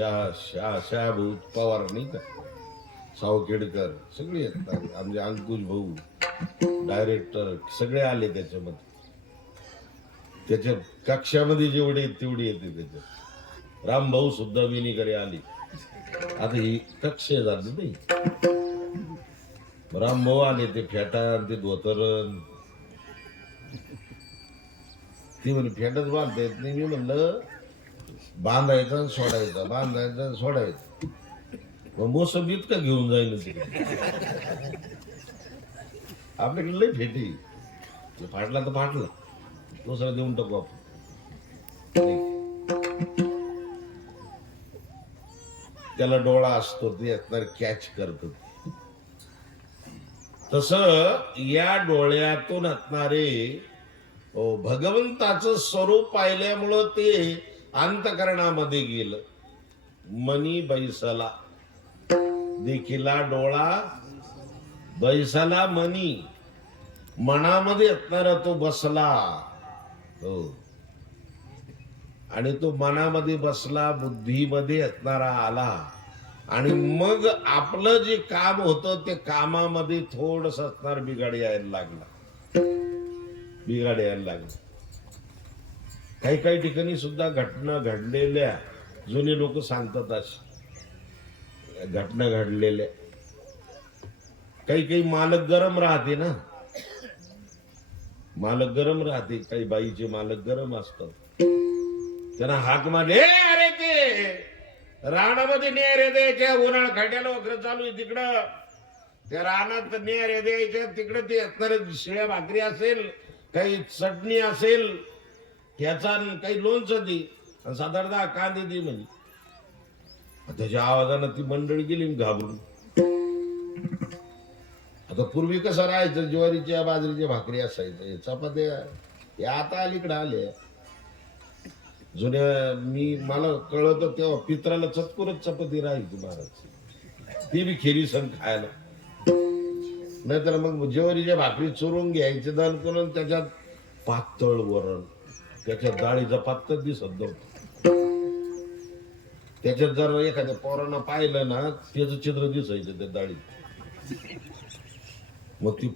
शाह भाऊ पवार नाही का, सावखेडकर, सगळे येतात. आमचे अंकुश भाऊ डायरेक्टर सगळे आले त्याच्यामध्ये. त्याच्या कक्षामध्ये जेवढे तेवढे येते त्याच्यात. राम भाऊ सुद्धा विनीकडे आले. आता ही कक्ष झाली नाही. राम भाऊ आले, ते फेटान, ते धोतरण, ती म्हणे फेटच बांधता येत नाही. मी म्हणलं बांधायचा सोडायचा, बांधायचा सोडायचा. मग मोसंबीत का घेऊन जाईल तिकडे. आपल्याकडे लय फेटी, फाटला तर फाटला, दुसरा देऊन टाकू आपण. त्याला डोळा असतो, ते असणार कॅच करतो. तस या डोळ्यातून असणारे भगवंताचं स्वरूप पाहिल्यामुळं ते अंतकरणामध्ये गेलं. मनी बैसला, देखिला डोळा बैसला मनी, मनामध्ये असणारा तो बसला. हो, आणि तो मनामध्ये बसला, बुद्धीमध्ये असणारा आला. आणि मग आपलं जे काम होतं ते कामामध्ये थोडस असणार बिघाड यायला लागला. काही काही ठिकाणी सुद्धा घटना घडलेल्या जुने लोक सांगतात. अशी घटना घडलेल्या. काही काही मालक गरम राहते ना, मालक गरम राहते. काही बाईचे मालक गरम असतात. त्यांना हाक मारले, अरे ते रानामध्ये नेहरे द्यायच्या, उन्हाळ खड्याला वगैरे चालू आहे तिकडं, त्या रानात नेहरे द्यायच्या, तिकडं ते असणारे शिळ्या भाकरी असेल, काही चटणी असेल, ह्याचा काही लोणचं दे, साधारणतः कांदे दे म्हणे. त्याच्या आवाजानं ती मंडळी गेली घाबरून. आता पूर्वी कसं राहायचं, ज्वारीच्या बाजरीच्या भाकरी असायचं, चपात्या या आता अलीकडे आले. जुन्या मला कळत तेव्हा पित्राला चतकुरच चपाती राहायची महाराज, ती बी खिरी संग खायला. नाहीतर मग ज्वारीच्या भाकरी चुरून घ्यायचे, दण करून त्याच्यात पातळ वरण, त्याच्यात डाळीचा पातळ दिसत नव्हतं. त्याच्यात जर एखाद्या पोरांना पाहिलं ना, त्याचं चित्र दिसायचं त्या डाळीत. मग ती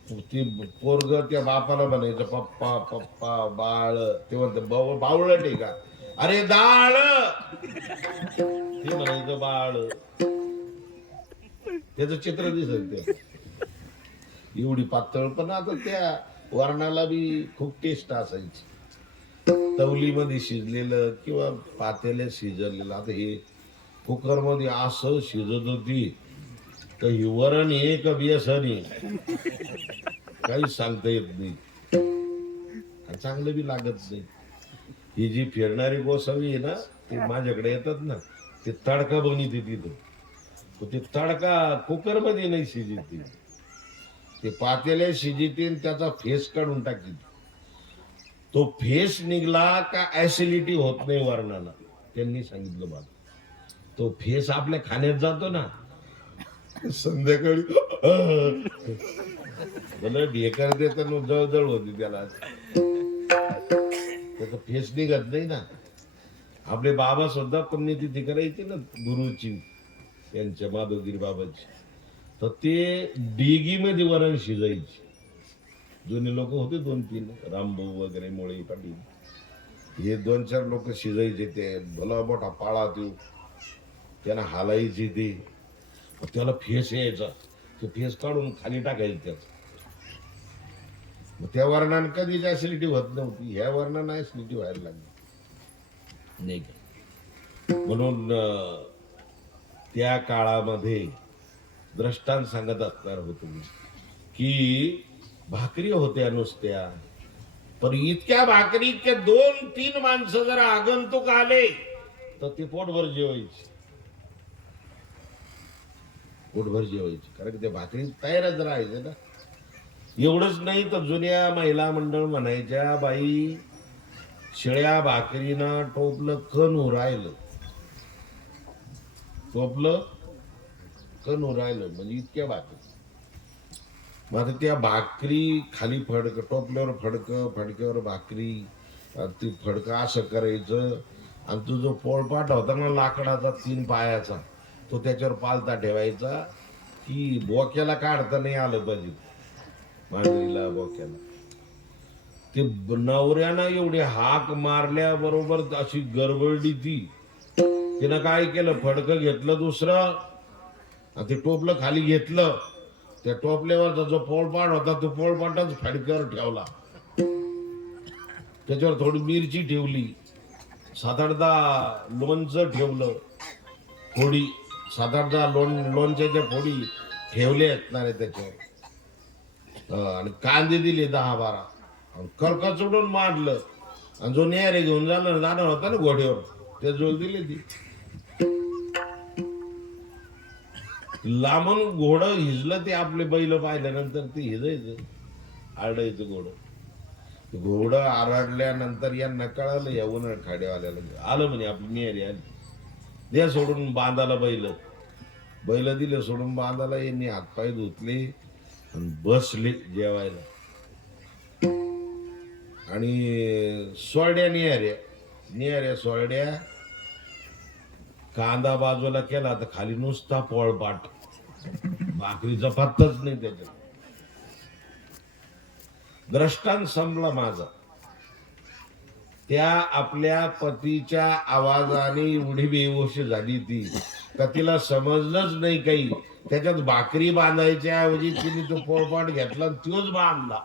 पोरग त्या बापाला म्हणायचं, पप्पा पप्पा बाळ. ते म्हणते बावळट आहे का, अरे डाळ. ते म्हणायचं बाळ. त्याचं चित्र दिसायचं एवढी पातळ. पण आता त्या वरणाला बी खूप टेस्ट असायची. तवलीमध्ये शिजलेलं किंवा पातेल्यात शिजलेलं. आता हे कुकर मध्ये असं शिजत होती तर ही वरण एक व्यसनी, काहीच सांगता येत नाही, चांगलं बी लागत नाही. ही जी फिरणारी गोसावी आहे ना, ते माझ्याकडे येतात ना, ते तडका बनवते तिथं. ते तडका कुकर मध्ये नाही शिजते, ते पातेल्या शिजते, त्याचा फेस काढून टाकते. तो फेस निघला का ऍसिडिटी होत नाही वरणाला, त्यांनी सांगितलं मला. तो फेस आपल्या खाण्यात जातो ना, संध्याकाळी मला ढेकर देतात, जळजळ होती त्याला. त्याचा फेस निघत नाही ना. आपले बाबा सुद्धा पुण्यतिथी करायची ना गुरुची, यांच्या माधवगिरी बाबाची, तर ते डिगीमध्ये वरण शिजायची. जुने लोक होते 2-3, रामभाऊ वगैरे, मोळे पाटील, हे 2-4 लोक शिजायचे. ते भला मोठा पाळा देऊ, त्यांना हालायचे, ते त्याला फेस यायचा. ते फेस काढून खाली टाकायचे त्याचा. मग त्या वर्णानं कधीच ऍसिडिटी होत नव्हती, ह्या वर्णानं ऍसिडिटी व्हायला लागली नाही का. म्हणून त्या काळामध्ये द्रष्टांत सांगत असणार होतो मी की भाकरी होत्या नुसत्या, पण इतक्या भाकरी इतक्या 2-3 माणसं जर आगंतुक आले तर ते पोटभर जेवायची, पोटभर जेवायची, कारण त्या भाकरी तयारच राहायचे ना. एवढंच नाही तर जुन्या महिला मंडळ म्हणायच्या, बाई शिळ्या भाकरीनं टोपलं कण उरायलं, टोपलं कण उरायलं म्हणजे इतक्या भाकरी. मग आता त्या भाकरी खाली फडक, टोपल्यावर फडकं, फडक्यावर भाकरी, आणि ती फडकं असं करायचं, आणि तो जो पोळपाट होता ना लाकडाचा 3 पायाचा, तो त्याच्यावर पालता ठेवायचा की बोक्याला काढता नाही आलं पाहिजे, मांजरीला बोक्याला. ते नवऱ्यानं एवढी हाक मारल्याबरोबर अशी गडबडली ती, तिनं काय केलं, फडकं घेतलं दुसरं आणि ते टोपलं खाली घेतलं, त्या टोपल्यावरचा जो पोळपाट होता तो पोळपाटच फडक्यावर ठेवला, त्याच्यावर थोडी मिरची ठेवली, 7-8 लोणचं ठेवलं, फोडी 7-8 लोणच्याच्या फोडी ठेवल्या असणार आहे त्याच्यावर, आणि कांदे दिले 10-12, करका चोडून मारलं, आणि जो न्यारे घेऊन जाणार होता ना घोड्यावर, त्या जोड दिली ती. लांबून घोडं हिजलं, ते आपले बैल पाहिल्यानंतर ते हिजायचं, आरडायचं घोडं. घोडं आरडल्यानंतर यांना कळालं, या उन्हाळ खाड्यावाल्याला आलं म्हणे आपली न्यारी आली, द्या सोडून बांधाला बैल दिले सोडून बांधाला. यांनी हातपाय धुतले आणि बसले जेवायला, आणि सोरड्या निहाऱ्या सोरड्या, कांदा बाजूला केला तर खाली नुसता पोळपाट, भाकरीचा पत्ताच नाही त्याच्यात. द्रष्टांत संपला माझा. त्या आपल्या पतीच्या आवाजाने एवढी बेहोश झाली ती का तिला समजलंच नाही काही. त्याच्यात भाकरी बांधायच्या ऐवजी तिने तो पोळपाट घेतला आणि तोच बांधला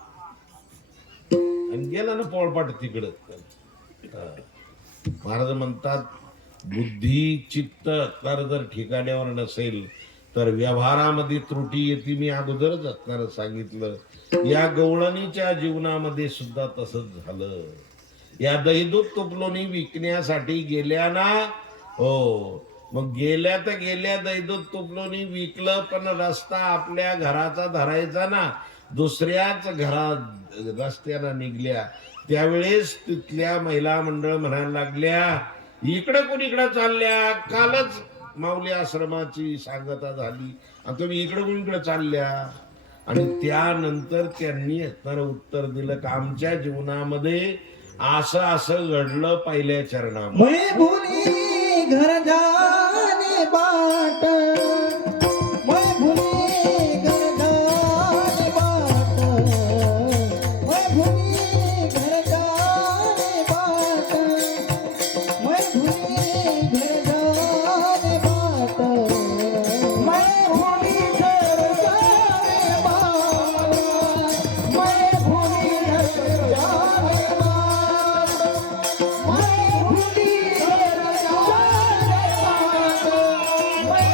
आणि गेला ना पोळपाट तिकडं. महाराज म्हणतात, बुद्धी चित्त तर जर ठिकाण्यावर नसेल तर व्यवहारामध्ये त्रुटी येते. मी अगोदरच असणार सांगितलं. या गवळणीच्या जीवनामध्ये सुद्धा तसंच झालं. या दहीदूत तुपलोनी विकण्यासाठी गेल्या ना, हो मग गेल्या तर गेल्या, दहीदूत तुपलोनी विकलं, पण रस्ता आपल्या घराचा धरायचा ना, दुसऱ्याच रस्त्यानं निघल्या. त्यावेळेस तिथल्या महिला मंडळ म्हणायला लागल्या, इकडं कुणीकडे चालल्या, कालच माऊली आश्रमाची सांगता झाली आणि तुम्ही इकडं कुणीकडे चालल्या. आणि त्यानंतर त्यांनी असणारं उत्तर दिलं का आमच्या जीवनामध्ये असं असं घडलं पहिल्या चरणामध्ये. मैं भूली घर जाने बाट, मैं भूली घर जाने बाट, मैं भूली घर जाने बाट, मैं भूली घर जाने बाट, मैं भूली घर जाने बाट, मैं भूली घर जाने बाट, मैं भूली घर जाने बाट, मैं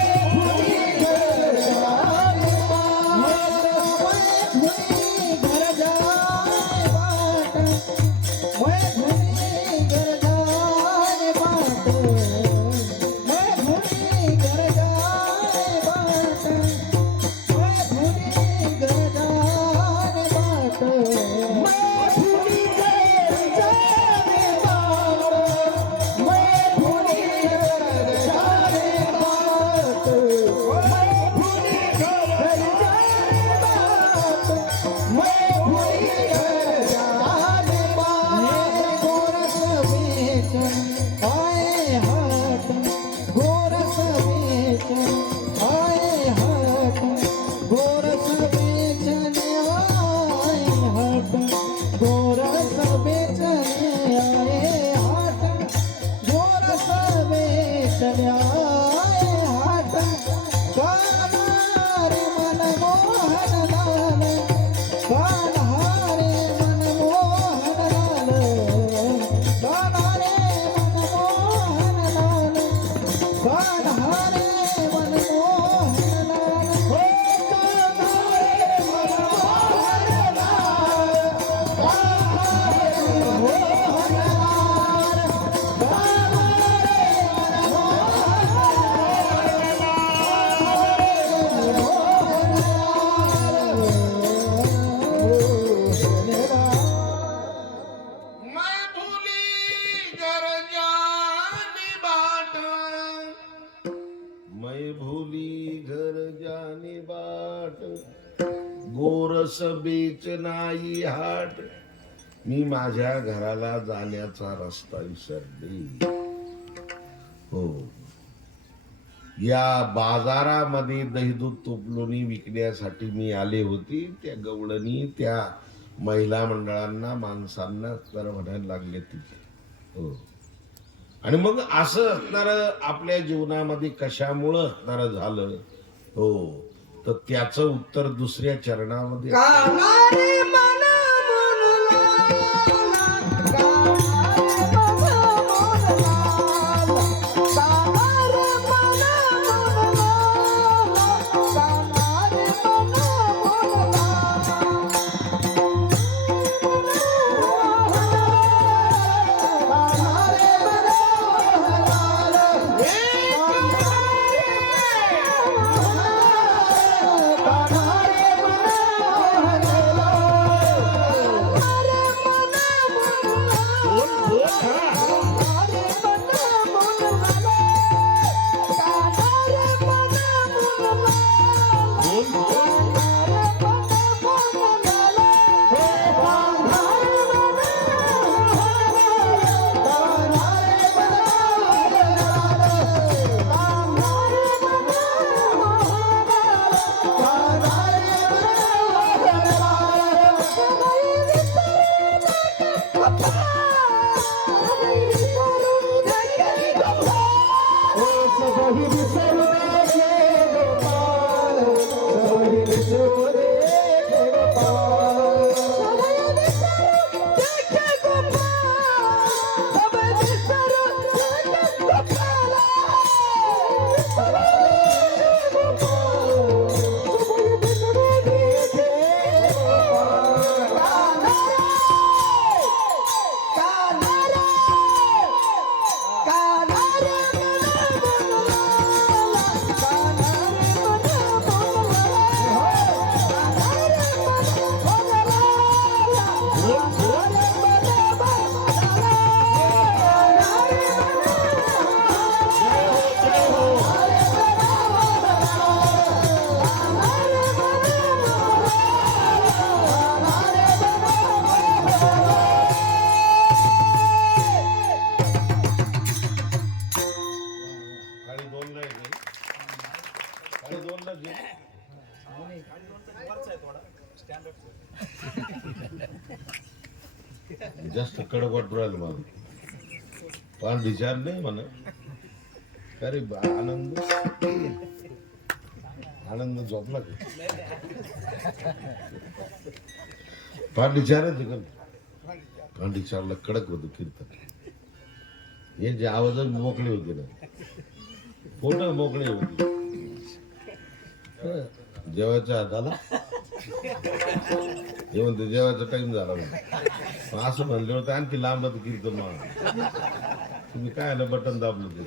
भूली घर जाने बाट, गोरस बेच नाही हाट. मी माझ्या घराला जाण्याचा रस्ता विसरले. हो, या बाजारामध्ये दही दूध तूप लोणी विकण्यासाठी मी आले होते. त्या गवळणी त्या महिला मंडळांना माणसांना तर म्हणायला लागले तिथे. हो, आणि मग असं असणार आपल्या जीवनामध्ये कशामुळं असणार झालं. हो, तर त्याचं उत्तर दुसऱ्या चरणामध्ये कानारे मन मनला, कानारे मन मनला, कानारे मन मनला, कानारे जास्त कडक वाटू राहिलं मला. पण विचार नाही म्हणा. अरे आनंद आनंद झोपला का? पांडिचारच पांडिचारला कडक होतं कीर्तन. हे जे आवाज मोकळे होते ना, फोटो मोकळे होते. जेवायच्या हाताला हे म्हणते जेवायचा टाइम झाला म्हणून असं म्हणले होतं. आणखी लांब कीर्तन मग तुम्ही काय ना बटन दाबलं ते.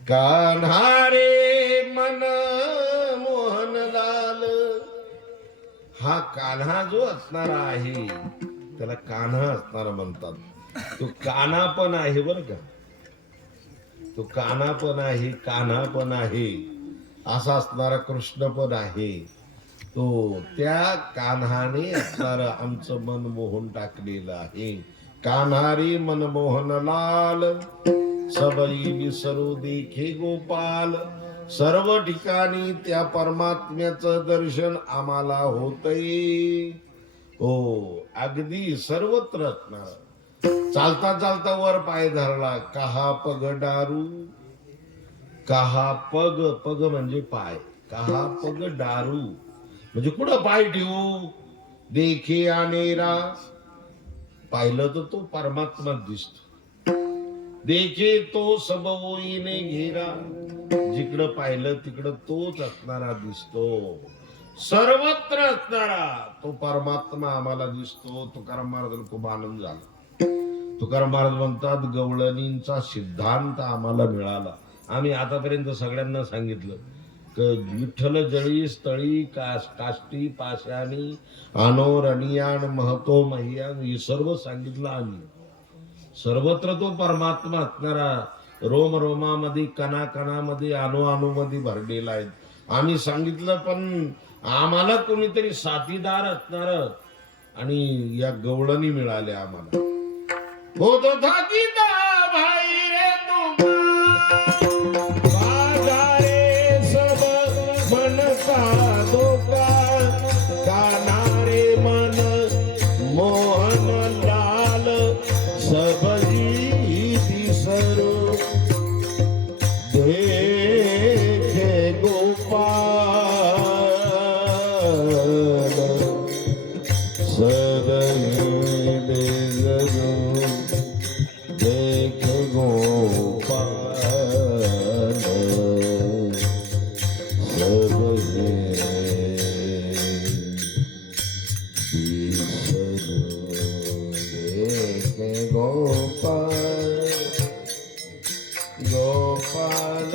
कान्हारे मन मोहनलाल, हा कान्हा जो असणारा आहे त्याला कान्हा असणारा म्हणतात. तो कान्हा पण आहे बर का. तो कान्हा पण आहे, कान्हा पण आहे, असा असणारा कृष्ण पण आहे. तो त्या कान्हाने असणारं आमचं मन मोहून टाकलेलं आहे. कान्हारी मन मोहनलाल, सबई विसरू देखे गोपाल. सर्व ठिकाणी त्या परमात्म्याचं दर्शन आम्हाला होतंय. हो, अगदी सर्वत्र असणार. चालता चालता वर पाय धरला, कहा पग डारू. कहा पग, पग म्हणजे पाय, कहा पग डारू म्हणजे कुठं पाय ठेवू. देखे आनेरा, पाहिलं तर तो परमात्मा दिसतो. देखे तो सब ओईने घेरा, जिकडं पाहिलं तिकडं तोच असणारा दिसतो. सर्वत्र असणारा तो परमात्मा आम्हाला दिसतो. तुकाराम महाराजांना खूप आनंद झाला. तुकाराम महाराज म्हणतात, गवळणींचा सिद्धांत आम्हाला मिळाला. आम्ही आतापर्यंत सगळ्यांना सांगितलं विठ्ठल जळी स्थळी काष्टी पाशाणी आनो रणियान महतो महियान, हे सर्व सांगितलं आम्ही. सर्वत्र तो परमात्मा असणारा रोम रोमामध्ये कणाकणामध्ये अणुअणुमध्ये भरलेला आहे. आम्ही सांगितलं पण आम्हाला कोणीतरी साथीदार असणार आणि या गवळणी मिळाल्या आम्हाला. हो तो थाकीदा भाई रे तू बाजारे सब मन का धोका कानारे मन मोहन लाल सबजी दिसरो देखे गोपाल सदये बेजरो देख गोपाल सबये बिसरो देख गोपाल गोपाल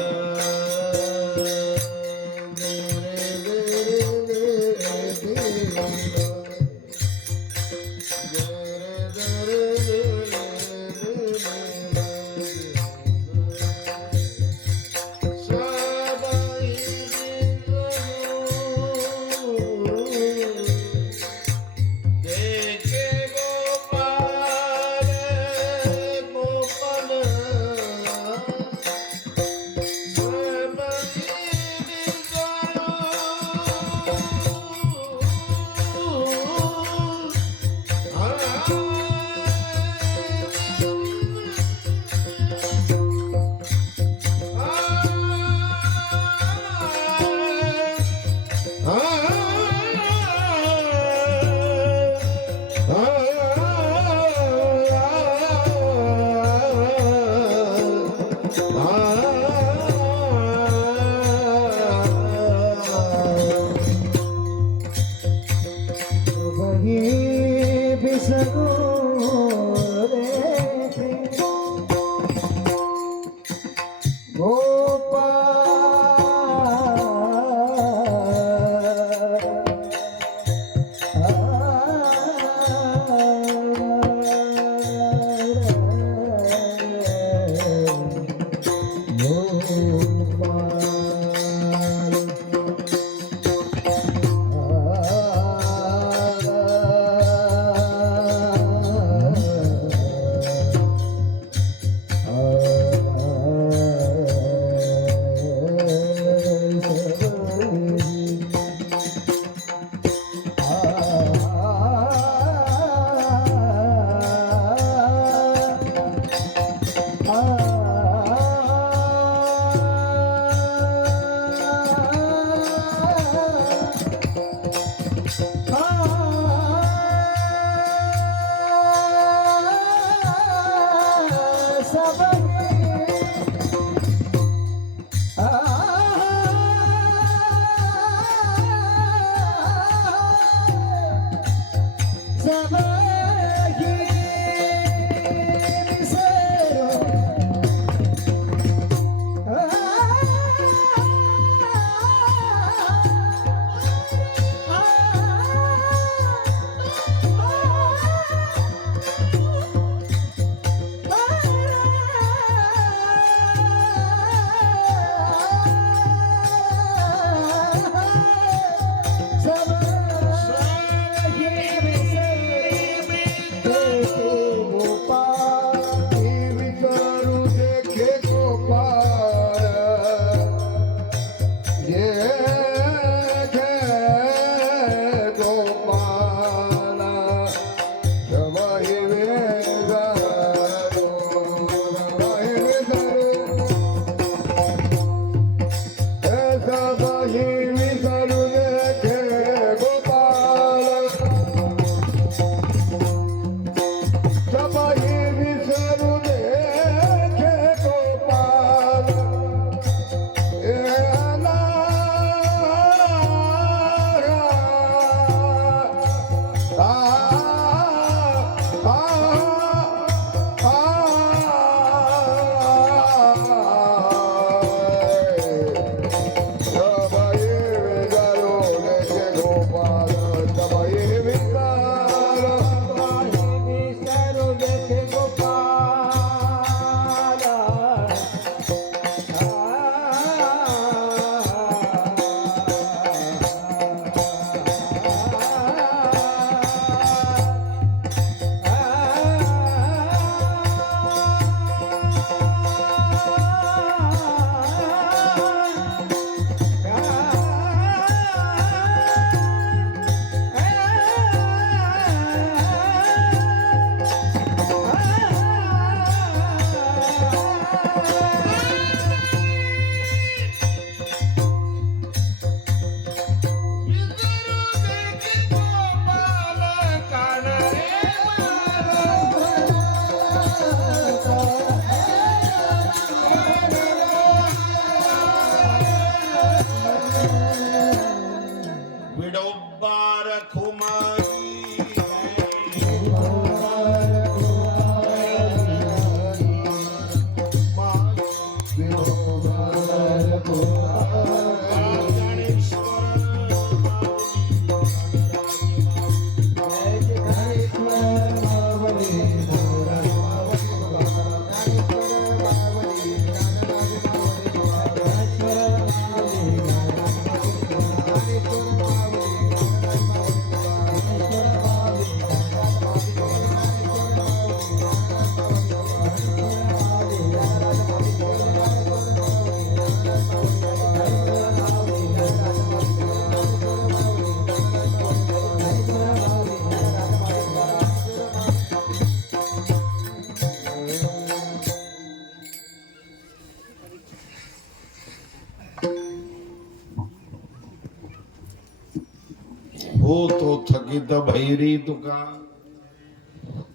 भूतो थकित भैरी तुका,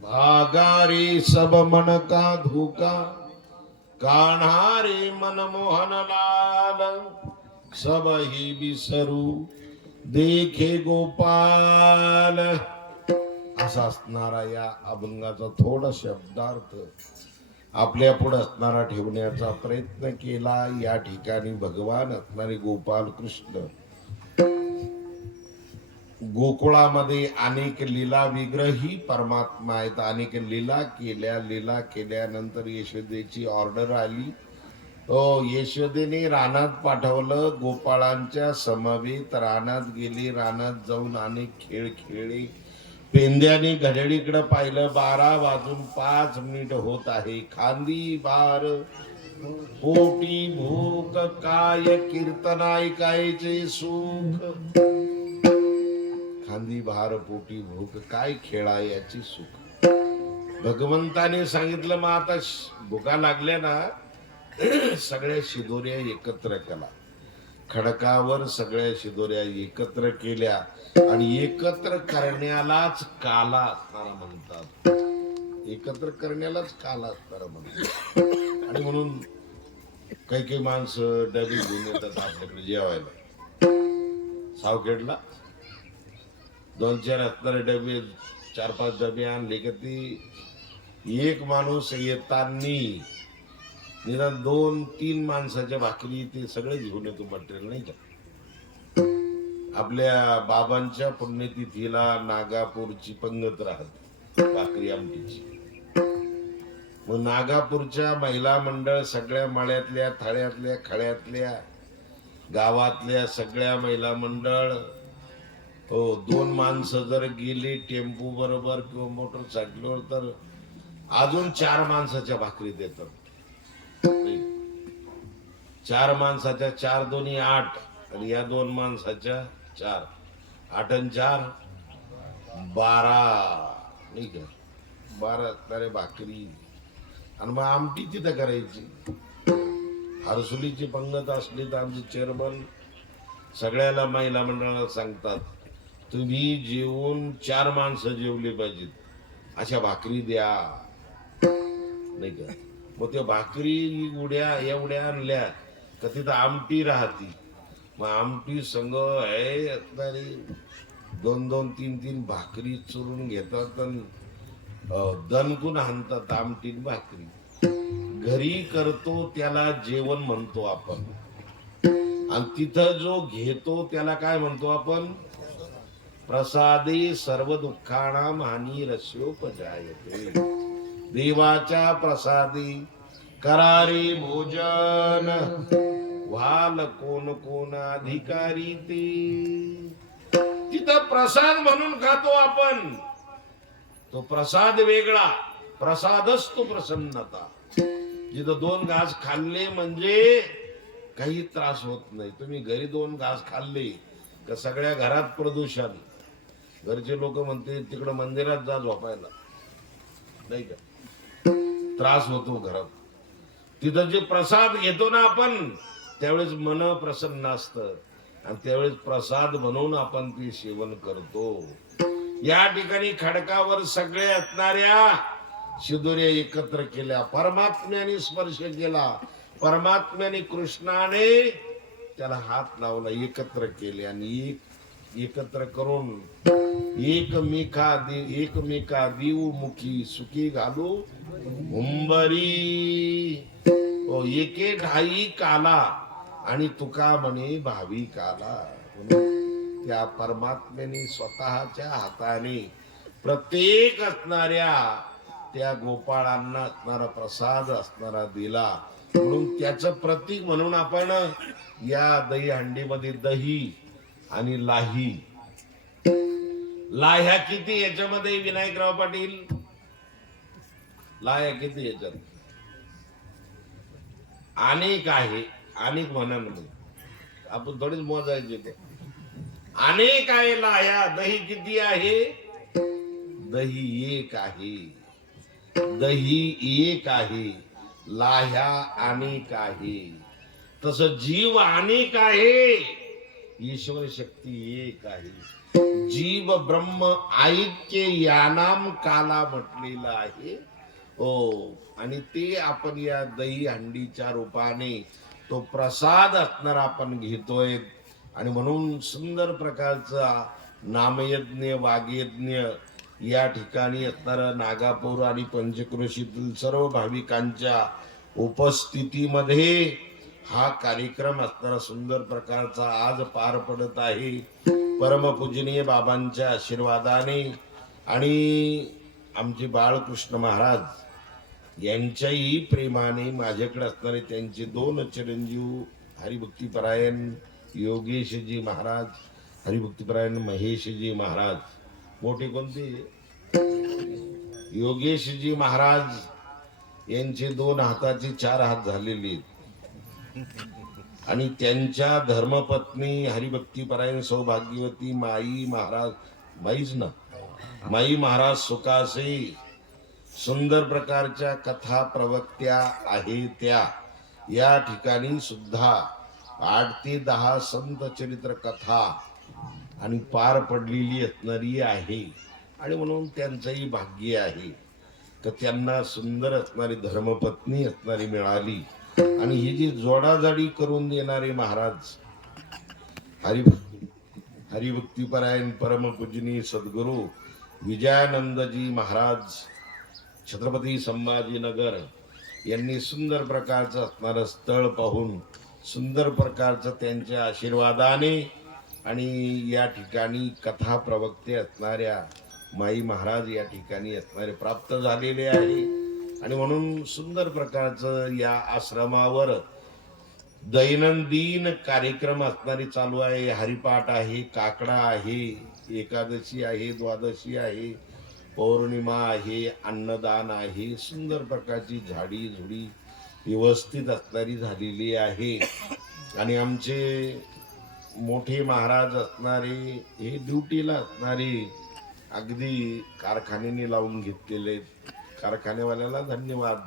भागा रे सब मन का धोका, कान्हा रे मनमोहन लाल, सब ही बिसरू देखे गोपाल. असा असणारा या अभंगाचा थोडा शब्दार्थ आपल्या पुढे असणारा ठेवण्याचा प्रयत्न केला. या ठिकाणी भगवान असणारे गोपाल कृष्ण गोकुळामध्ये अनेक लीला विग्रही परमात्मा आहेत. अनेक लीला केल्यानंतर यशोदेची ऑर्डर आली. यशोदेने रानात पाठवलं. गोपाळांच्या समवेत रानात गेली. रानात जाऊन अनेक खेळ खेळले. पेंद्याने घड्याळीकडे पाहिलं. 12 वाजून 5 मिनिट होत आहे. खांदी बार पोटी भूक, काय कीर्तन ऐकायचे सुख. खांदी भार पोटी भूक, काय खेळायची सुख. भगवंताने सांगितलं मग आता भुका लागल्या ना, सगळ्या शिदोऱ्या एकत्र केला. खडकावर सगळ्या शिदोऱ्या एकत्र केल्या आणि एकत्र करण्यालाच काला असणारा म्हणतात. एकत्र करण्यालाच काला असणारा म्हणतात. आणि म्हणून काही काही माणसं डबे घेऊन येतात आपल्याकडे जेवायला. सावखेडला 2-4 असणारे डबे, 4-5 डबे आणले का ती एक माणूस येतानी निदान 2-3 माणसाच्या भाकरी ते सगळे घेऊन येतो मटेरियल, नाही का. आपल्या बाबांच्या पुण्यतिथीला नागापूरची पंगत राहत भाकरी आमटीची. मग नागापूरच्या महिला मंडळ सगळ्या मळ्यातल्या, थाळ्यातल्या, खळ्यातल्या, गावातल्या सगळ्या महिला मंडळ, 2 माणसं जर गेली टेम्पो बरोबर किंवा मोटरसायकलवर तर अजून 4 माणसाच्या भाकरी देतात. 4 माणसाच्या 4 दोन्ही 8 आणि या 2 माणसाच्या 4, 8 आणि 4 12, नाही का. 12 असणारे भाकरी आणि मग आमटी तिथं करायची. हरसुलीची पंगत असली तर आमचे चेअरमन सगळ्याला महिला मंडळाला सांगतात, तुम्ही जेवून 4 माणसं जेवली पाहिजेत अशा भाकरी द्या, नाही का. मग त्या भाकरी उड्या एवढ्या आणल्या का तिथं आमटी राहती. मग आमटी संग आहे असणारी 2-2, 3-3 भाकरी चुरून घेतात आणि दणकून हाणतात आमटी भाकरी. घरी करतो त्याला जेवण म्हणतो आपण, आणि तिथं जो घेतो त्याला काय म्हणतो आपण, प्रसादे सर्व दुःखानां हानी रस्योपजायते. देवाच्या प्रसादी करारे भोजन, व्हाल कोण कोण अधिकारी ते. तिथं प्रसाद म्हणून खातो आपण. तो प्रसाद वेगळा, प्रसादच तो प्रसन्नता. जिथं 2 घास खाल्ले म्हणजे काही त्रास होत नाही. तुम्ही घरी 2 घास खाल्ले का सगळ्या घरात प्रदूषण. घरचे लोक म्हणते तिकडं मंदिरात जा झोपायला, नाही का, त्रास होतो घरात. तिथं जे प्रसाद घेतो ना आपण त्यावेळेस मन प्रसन्न असतं आणि त्यावेळेस प्रसाद म्हणून आपण ते सेवन करतो. या ठिकाणी खडकावर सगळे असणाऱ्या शिदोऱ्या एकत्र केल्या. परमात्म्याने स्पर्श केला. परमात्म्याने कृष्णाने त्याला हात लावला, एकत्र केले आणि एकत्र करून एकमेका देऊ मुखी सुखी घालू मुंबरी. एके ठाई काला आणि तुका म्हणे भावी काला. त्या परमात्म्याने स्वतःच्या हाताने प्रत्येक असणाऱ्या त्या गोपाळांना असणारा प्रसाद असणारा दिला. म्हणून त्याचं प्रतीक म्हणून आपण या दही हंडीमध्ये दही आणि लाही. लाह्या किती याच्यामध्ये विनायकराव पाटील, लाह्या किती याच्यात? अनेक आहे. अनेक म्हणाल आपण थोडीच मोजायचे ते. अनेक आहे लाह्या. दही किती आहे? दही एक आहे. दही एक आहे, लाह्या अनेक आहे. तस जीव अनेक आहे, ईश्वर शक्ती एक आहे. जीव ब्रह्म ऐक्य यानाम काला म्हटलेलं आहे. हो, आणि ते आपण या दही हंडीच्या रूपाने तो प्रसाद असणार आपण घेतोय. आणि म्हणून सुंदर प्रकारचा नामयज्ञ वागयज्ञ या ठिकाणी असणारा नागापूर आणि पंचक्रोशीतील सर्व भाविकांच्या उपस्थितीमध्ये हा कार्यक्रम असणारा सुंदर प्रकारचा आज पार पडत आहे. परमपूजनीय बाबांच्या आशीर्वादाने आणि आमचे बाळकृष्ण महाराज यांच्याही प्रेमाने माझ्याकडे असणारे त्यांचे 2 चिरंजीव हरिभक्तीपरायण योगेशजी महाराज, हरिभक्तीपरायण महेशजी महाराज. मोठे कोणते? योगेशजी महाराज यांचे 2 हाताचे 4 हात झालेले आहेत. आणि त्यांच्या धर्मपत्नी हरिभक्तीपरायण सौभाग्यवती माई महाराज, माईच ना, माई महाराज सुकासे सुंदर प्रकारच्या कथा प्रवक्त्या आहेत. त्या या ठिकाणी सुद्धा 8 ते 10 संत चरित्र कथा आणि पार पडलेली असणारी आहे. आणि म्हणून त्यांचंही भाग्य आहे की त्यांना सुंदर असणारी धर्मपत्नी असणारी मिळाली. आणि ही जी जोडाजाडी करून देणारे महाराज हरिभक्तीपरायण परमपूजनीय सद्गुरू विजयानंदजी महाराज छत्रपती संभाजीनगर यांनी सुंदर प्रकारचं असणारं स्थळ पाहून सुंदर प्रकारचं त्यांच्या आशीर्वादाने आणि या ठिकाणी कथा प्रवक्ते असणाऱ्या माई महाराज या ठिकाणी असणारे प्राप्त झालेले आहे. आणि म्हणून सुंदर प्रकारचं या आश्रमावर दैनंदिन कार्यक्रम असणारे चालू आहे. हरिपाठ आहे, काकडा आहे, एकादशी आहे, द्वादशी आहे, पौर्णिमा आहे, अन्नदान आहे. सुंदर प्रकारची झाडी झुडी व्यवस्थित असणारी झालेली आहे. आणि आमचे मोठे महाराज असणारे हे ड्युटीला असणारे अगदी कारखान्याने लावून घेतलेले, कारखानेवाल्याला धन्यवाद.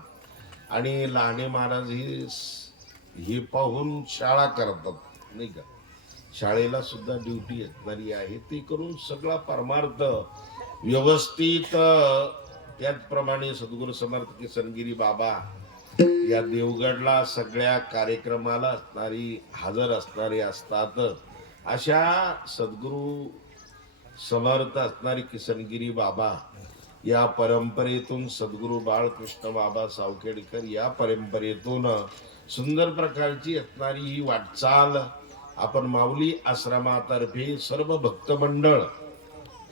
आणि लहाने महाराज हे पाहून शाळा करतात नाही का, शाळेला सुद्धा ड्युटी असणारी आहे. ते करून सगळा परमार्थ व्यवस्थित. त्याचप्रमाणे सद्गुरू समर्थ किसनगिरी बाबा या देवगडला सगळ्या कार्यक्रमाला असणारी हजर असणारे असतात. अशा सद्गुरू समर्थ असणारे किसनगिरी बाबा या परंपरेतून सद्गुरू बाळकृष्ण बाबा सावखेडकर या परंपरेतून सुंदर प्रकारची असणारी ही वाटचाल आपण माऊली आश्रमातर्फे सर्व भक्त मंडळ,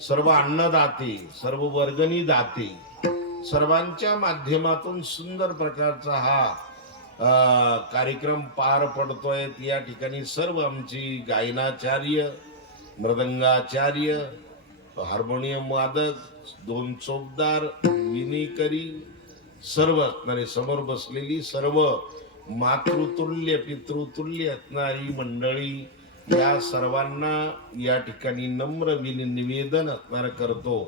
सर्व अन्नदाते, सर्व वर्गणी दाते सर्वांच्या माध्यमातून सुंदर प्रकारचा हा कार्यक्रम पार पडतोय. या ठिकाणी सर्व आमची गायनाचार्य, मृदंगाचार्य, हार्मोनियम वादक, 2 चोपदार, विणीकरी सर्व असणारे समोर बसलेली सर्व मातृतुल्य पितृतुल्य असणारी मंडळी, या सर्वांना या ठिकाणी नम्र निवेदन असणार करतो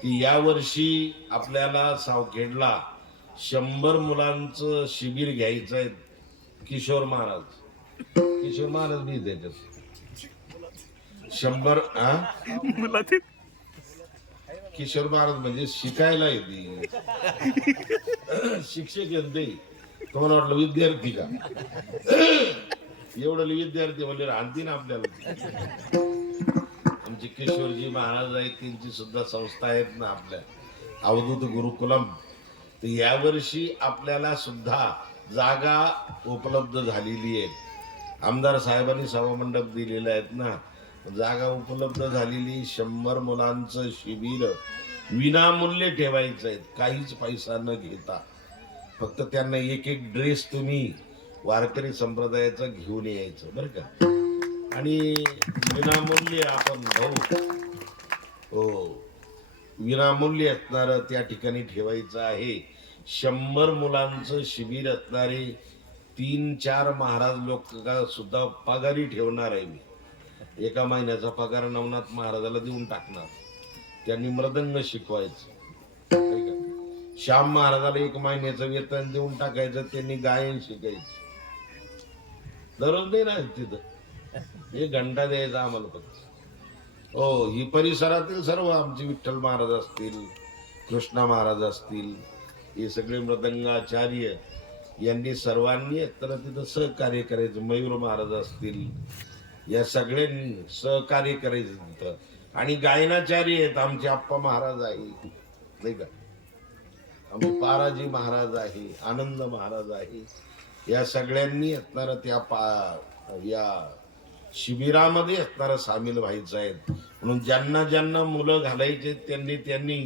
की यावर्षी आपल्याला सावखेडला 100 मुलांचं शिबिर घ्यायचं आहे. किशोर महाराज मी त्याच्यात 100 किशोर महाराज म्हणजे शिकायला येते, शिक्षक येते. तुम्हाला वाटलं विद्यार्थी का? एवढं विद्यार्थी म्हणजे आणतील आपल्याला. आमचे किशोरजी महाराज आहेत, त्यांची सुद्धा संस्था आहेत ना आपल्या अवधूत गुरुकुलम. तर यावर्षी आपल्याला सुद्धा जागा उपलब्ध झालेली आहे. आमदार साहेबांनी सभामंडप दिलेले आहेत ना, जागा उपलब्ध झालेली. 100 मुलांचं शिबिर विनामूल्य ठेवायचं आहे, काहीच पैसा न घेता. फक्त त्यांना एक ड्रेस तुम्ही वारकरी संप्रदायाचा घेऊन यायचं बरं का. आणि विनामूल्य आपण हो विनामूल्य असणार त्या ठिकाणी ठेवायचं आहे. 100 मुलांचं शिबिर असणारे 3-4 महाराज लोक सुद्धा पगारी ठेवणार आहे. मी 1 महिन्याचा पगार नवनाथ महाराजाला देऊन टाकणार. त्यांनी मृदंग शिकवायचं. श्याम महाराजाला 1 महिन्याचं वेतन देऊन टाकायचं, त्यांनी गायन शिकायचं. दररोज नाही ना तिथं, 1 घंटा द्यायचा आम्हाला फक्त. हो, ही परिसरातील सर्व आमचे विठ्ठल महाराज असतील, कृष्णा महाराज असतील, हे सगळे मृदंगाचार्य यांनी सर्वांनी एकतर तिथं सहकार्य करायचं. मयूर महाराज असतील, या सगळ्यांनी सहकार्य करायचं तिथं. आणि गायनाचार्य आहेत आमचे आप्पा महाराज आहे, नाही का, आमचे पाराजी महाराज आहे, आनंद महाराज आहे. या सगळ्यांनी असणारं या शिबिरामध्ये असणारं सामील व्हायचं आहे. म्हणून ज्यांना ज्यांना मुलं घालायचे त्यांनी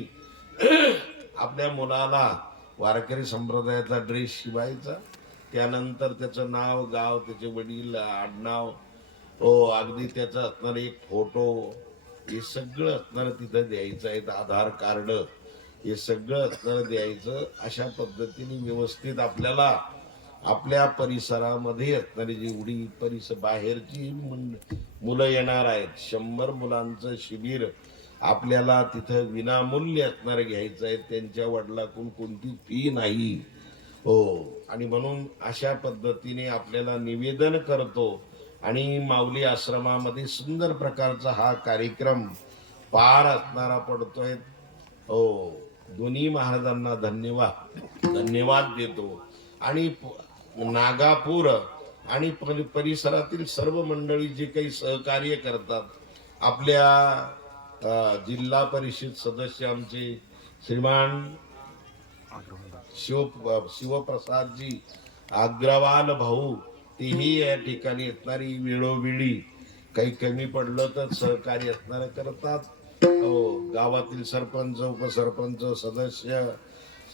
आपल्या मुलाला वारकरी संप्रदायाचा ड्रेस शिवायचा. त्यानंतर त्याचं नाव, गाव, त्याचे वडील, आडनाव, अगदी त्याचा असणार एक फोटो, हे सगळं असणार तिथं द्यायचं आहे. आधार कार्ड, हे सगळं असणार द्यायचं. अशा पद्धतीने व्यवस्थित आपल्याला आपल्या परिसरामध्ये असणारी जेवढी बाहेरची मुलं येणार आहेत, 100 मुलांचं शिबिर आपल्याला तिथं विनामूल्य असणार घ्यायचं आहे. त्यांच्या वडिलांकडून कोणती फी नाही. हो, आणि म्हणून अशा पद्धतीने आपल्याला निवेदन करतो. आणि माऊली आश्रमामध्ये सुंदर प्रकारचा हा कार्यक्रम पार असणारा पडतोय. हो, दोन्ही महाराजांना धन्यवाद देतो. आणि नागापूर आणि परिसरातील सर्व मंडळी जे काही सहकार्य करतात, आपल्या जिल्हा परिषद सदस्य आमचे श्रीमान शिवप्रसादजी अग्रवाल भाऊ, तेही या ठिकाणी असणारी वेळोवेळी काही कमी पडलं तर सहकार्य असणार करतात. गावातील सरपंच, उपसरपंच, सदस्य,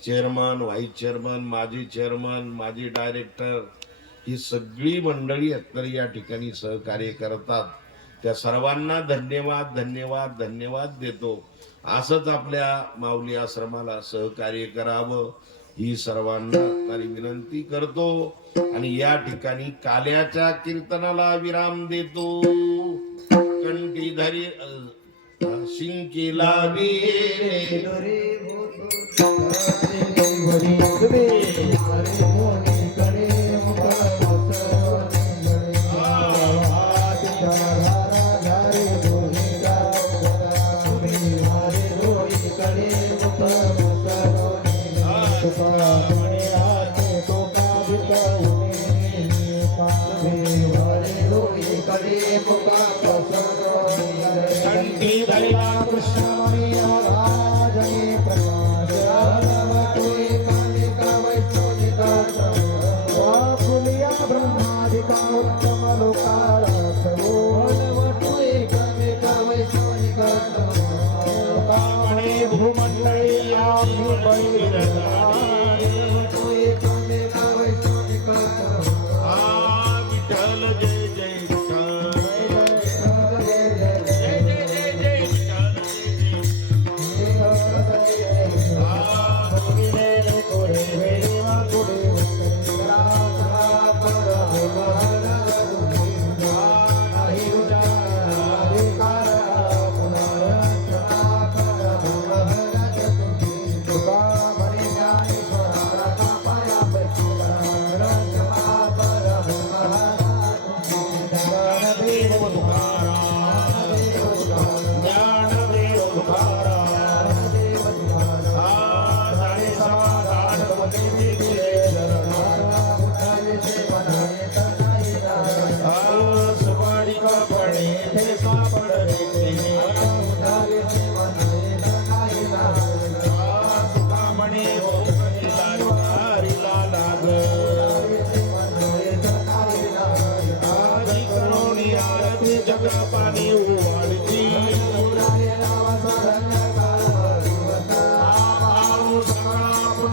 चेअरमन, व्हाईस चेअरमन, माजी चेअरमन, माजी डायरेक्टर, ही सगळी मंडळी असणारी या ठिकाणी सहकार्य करतात. त्या सर्वांना धन्यवाद देतो. असंच आपल्या माऊली आश्रमाला सहकार्य करावं ही सर्वांना असणारी विनंती करतो. आणि या ठिकाणी काल्याच्या कीर्तनाला विराम देतो. कंठीधरी शिंकेला जगा पाणी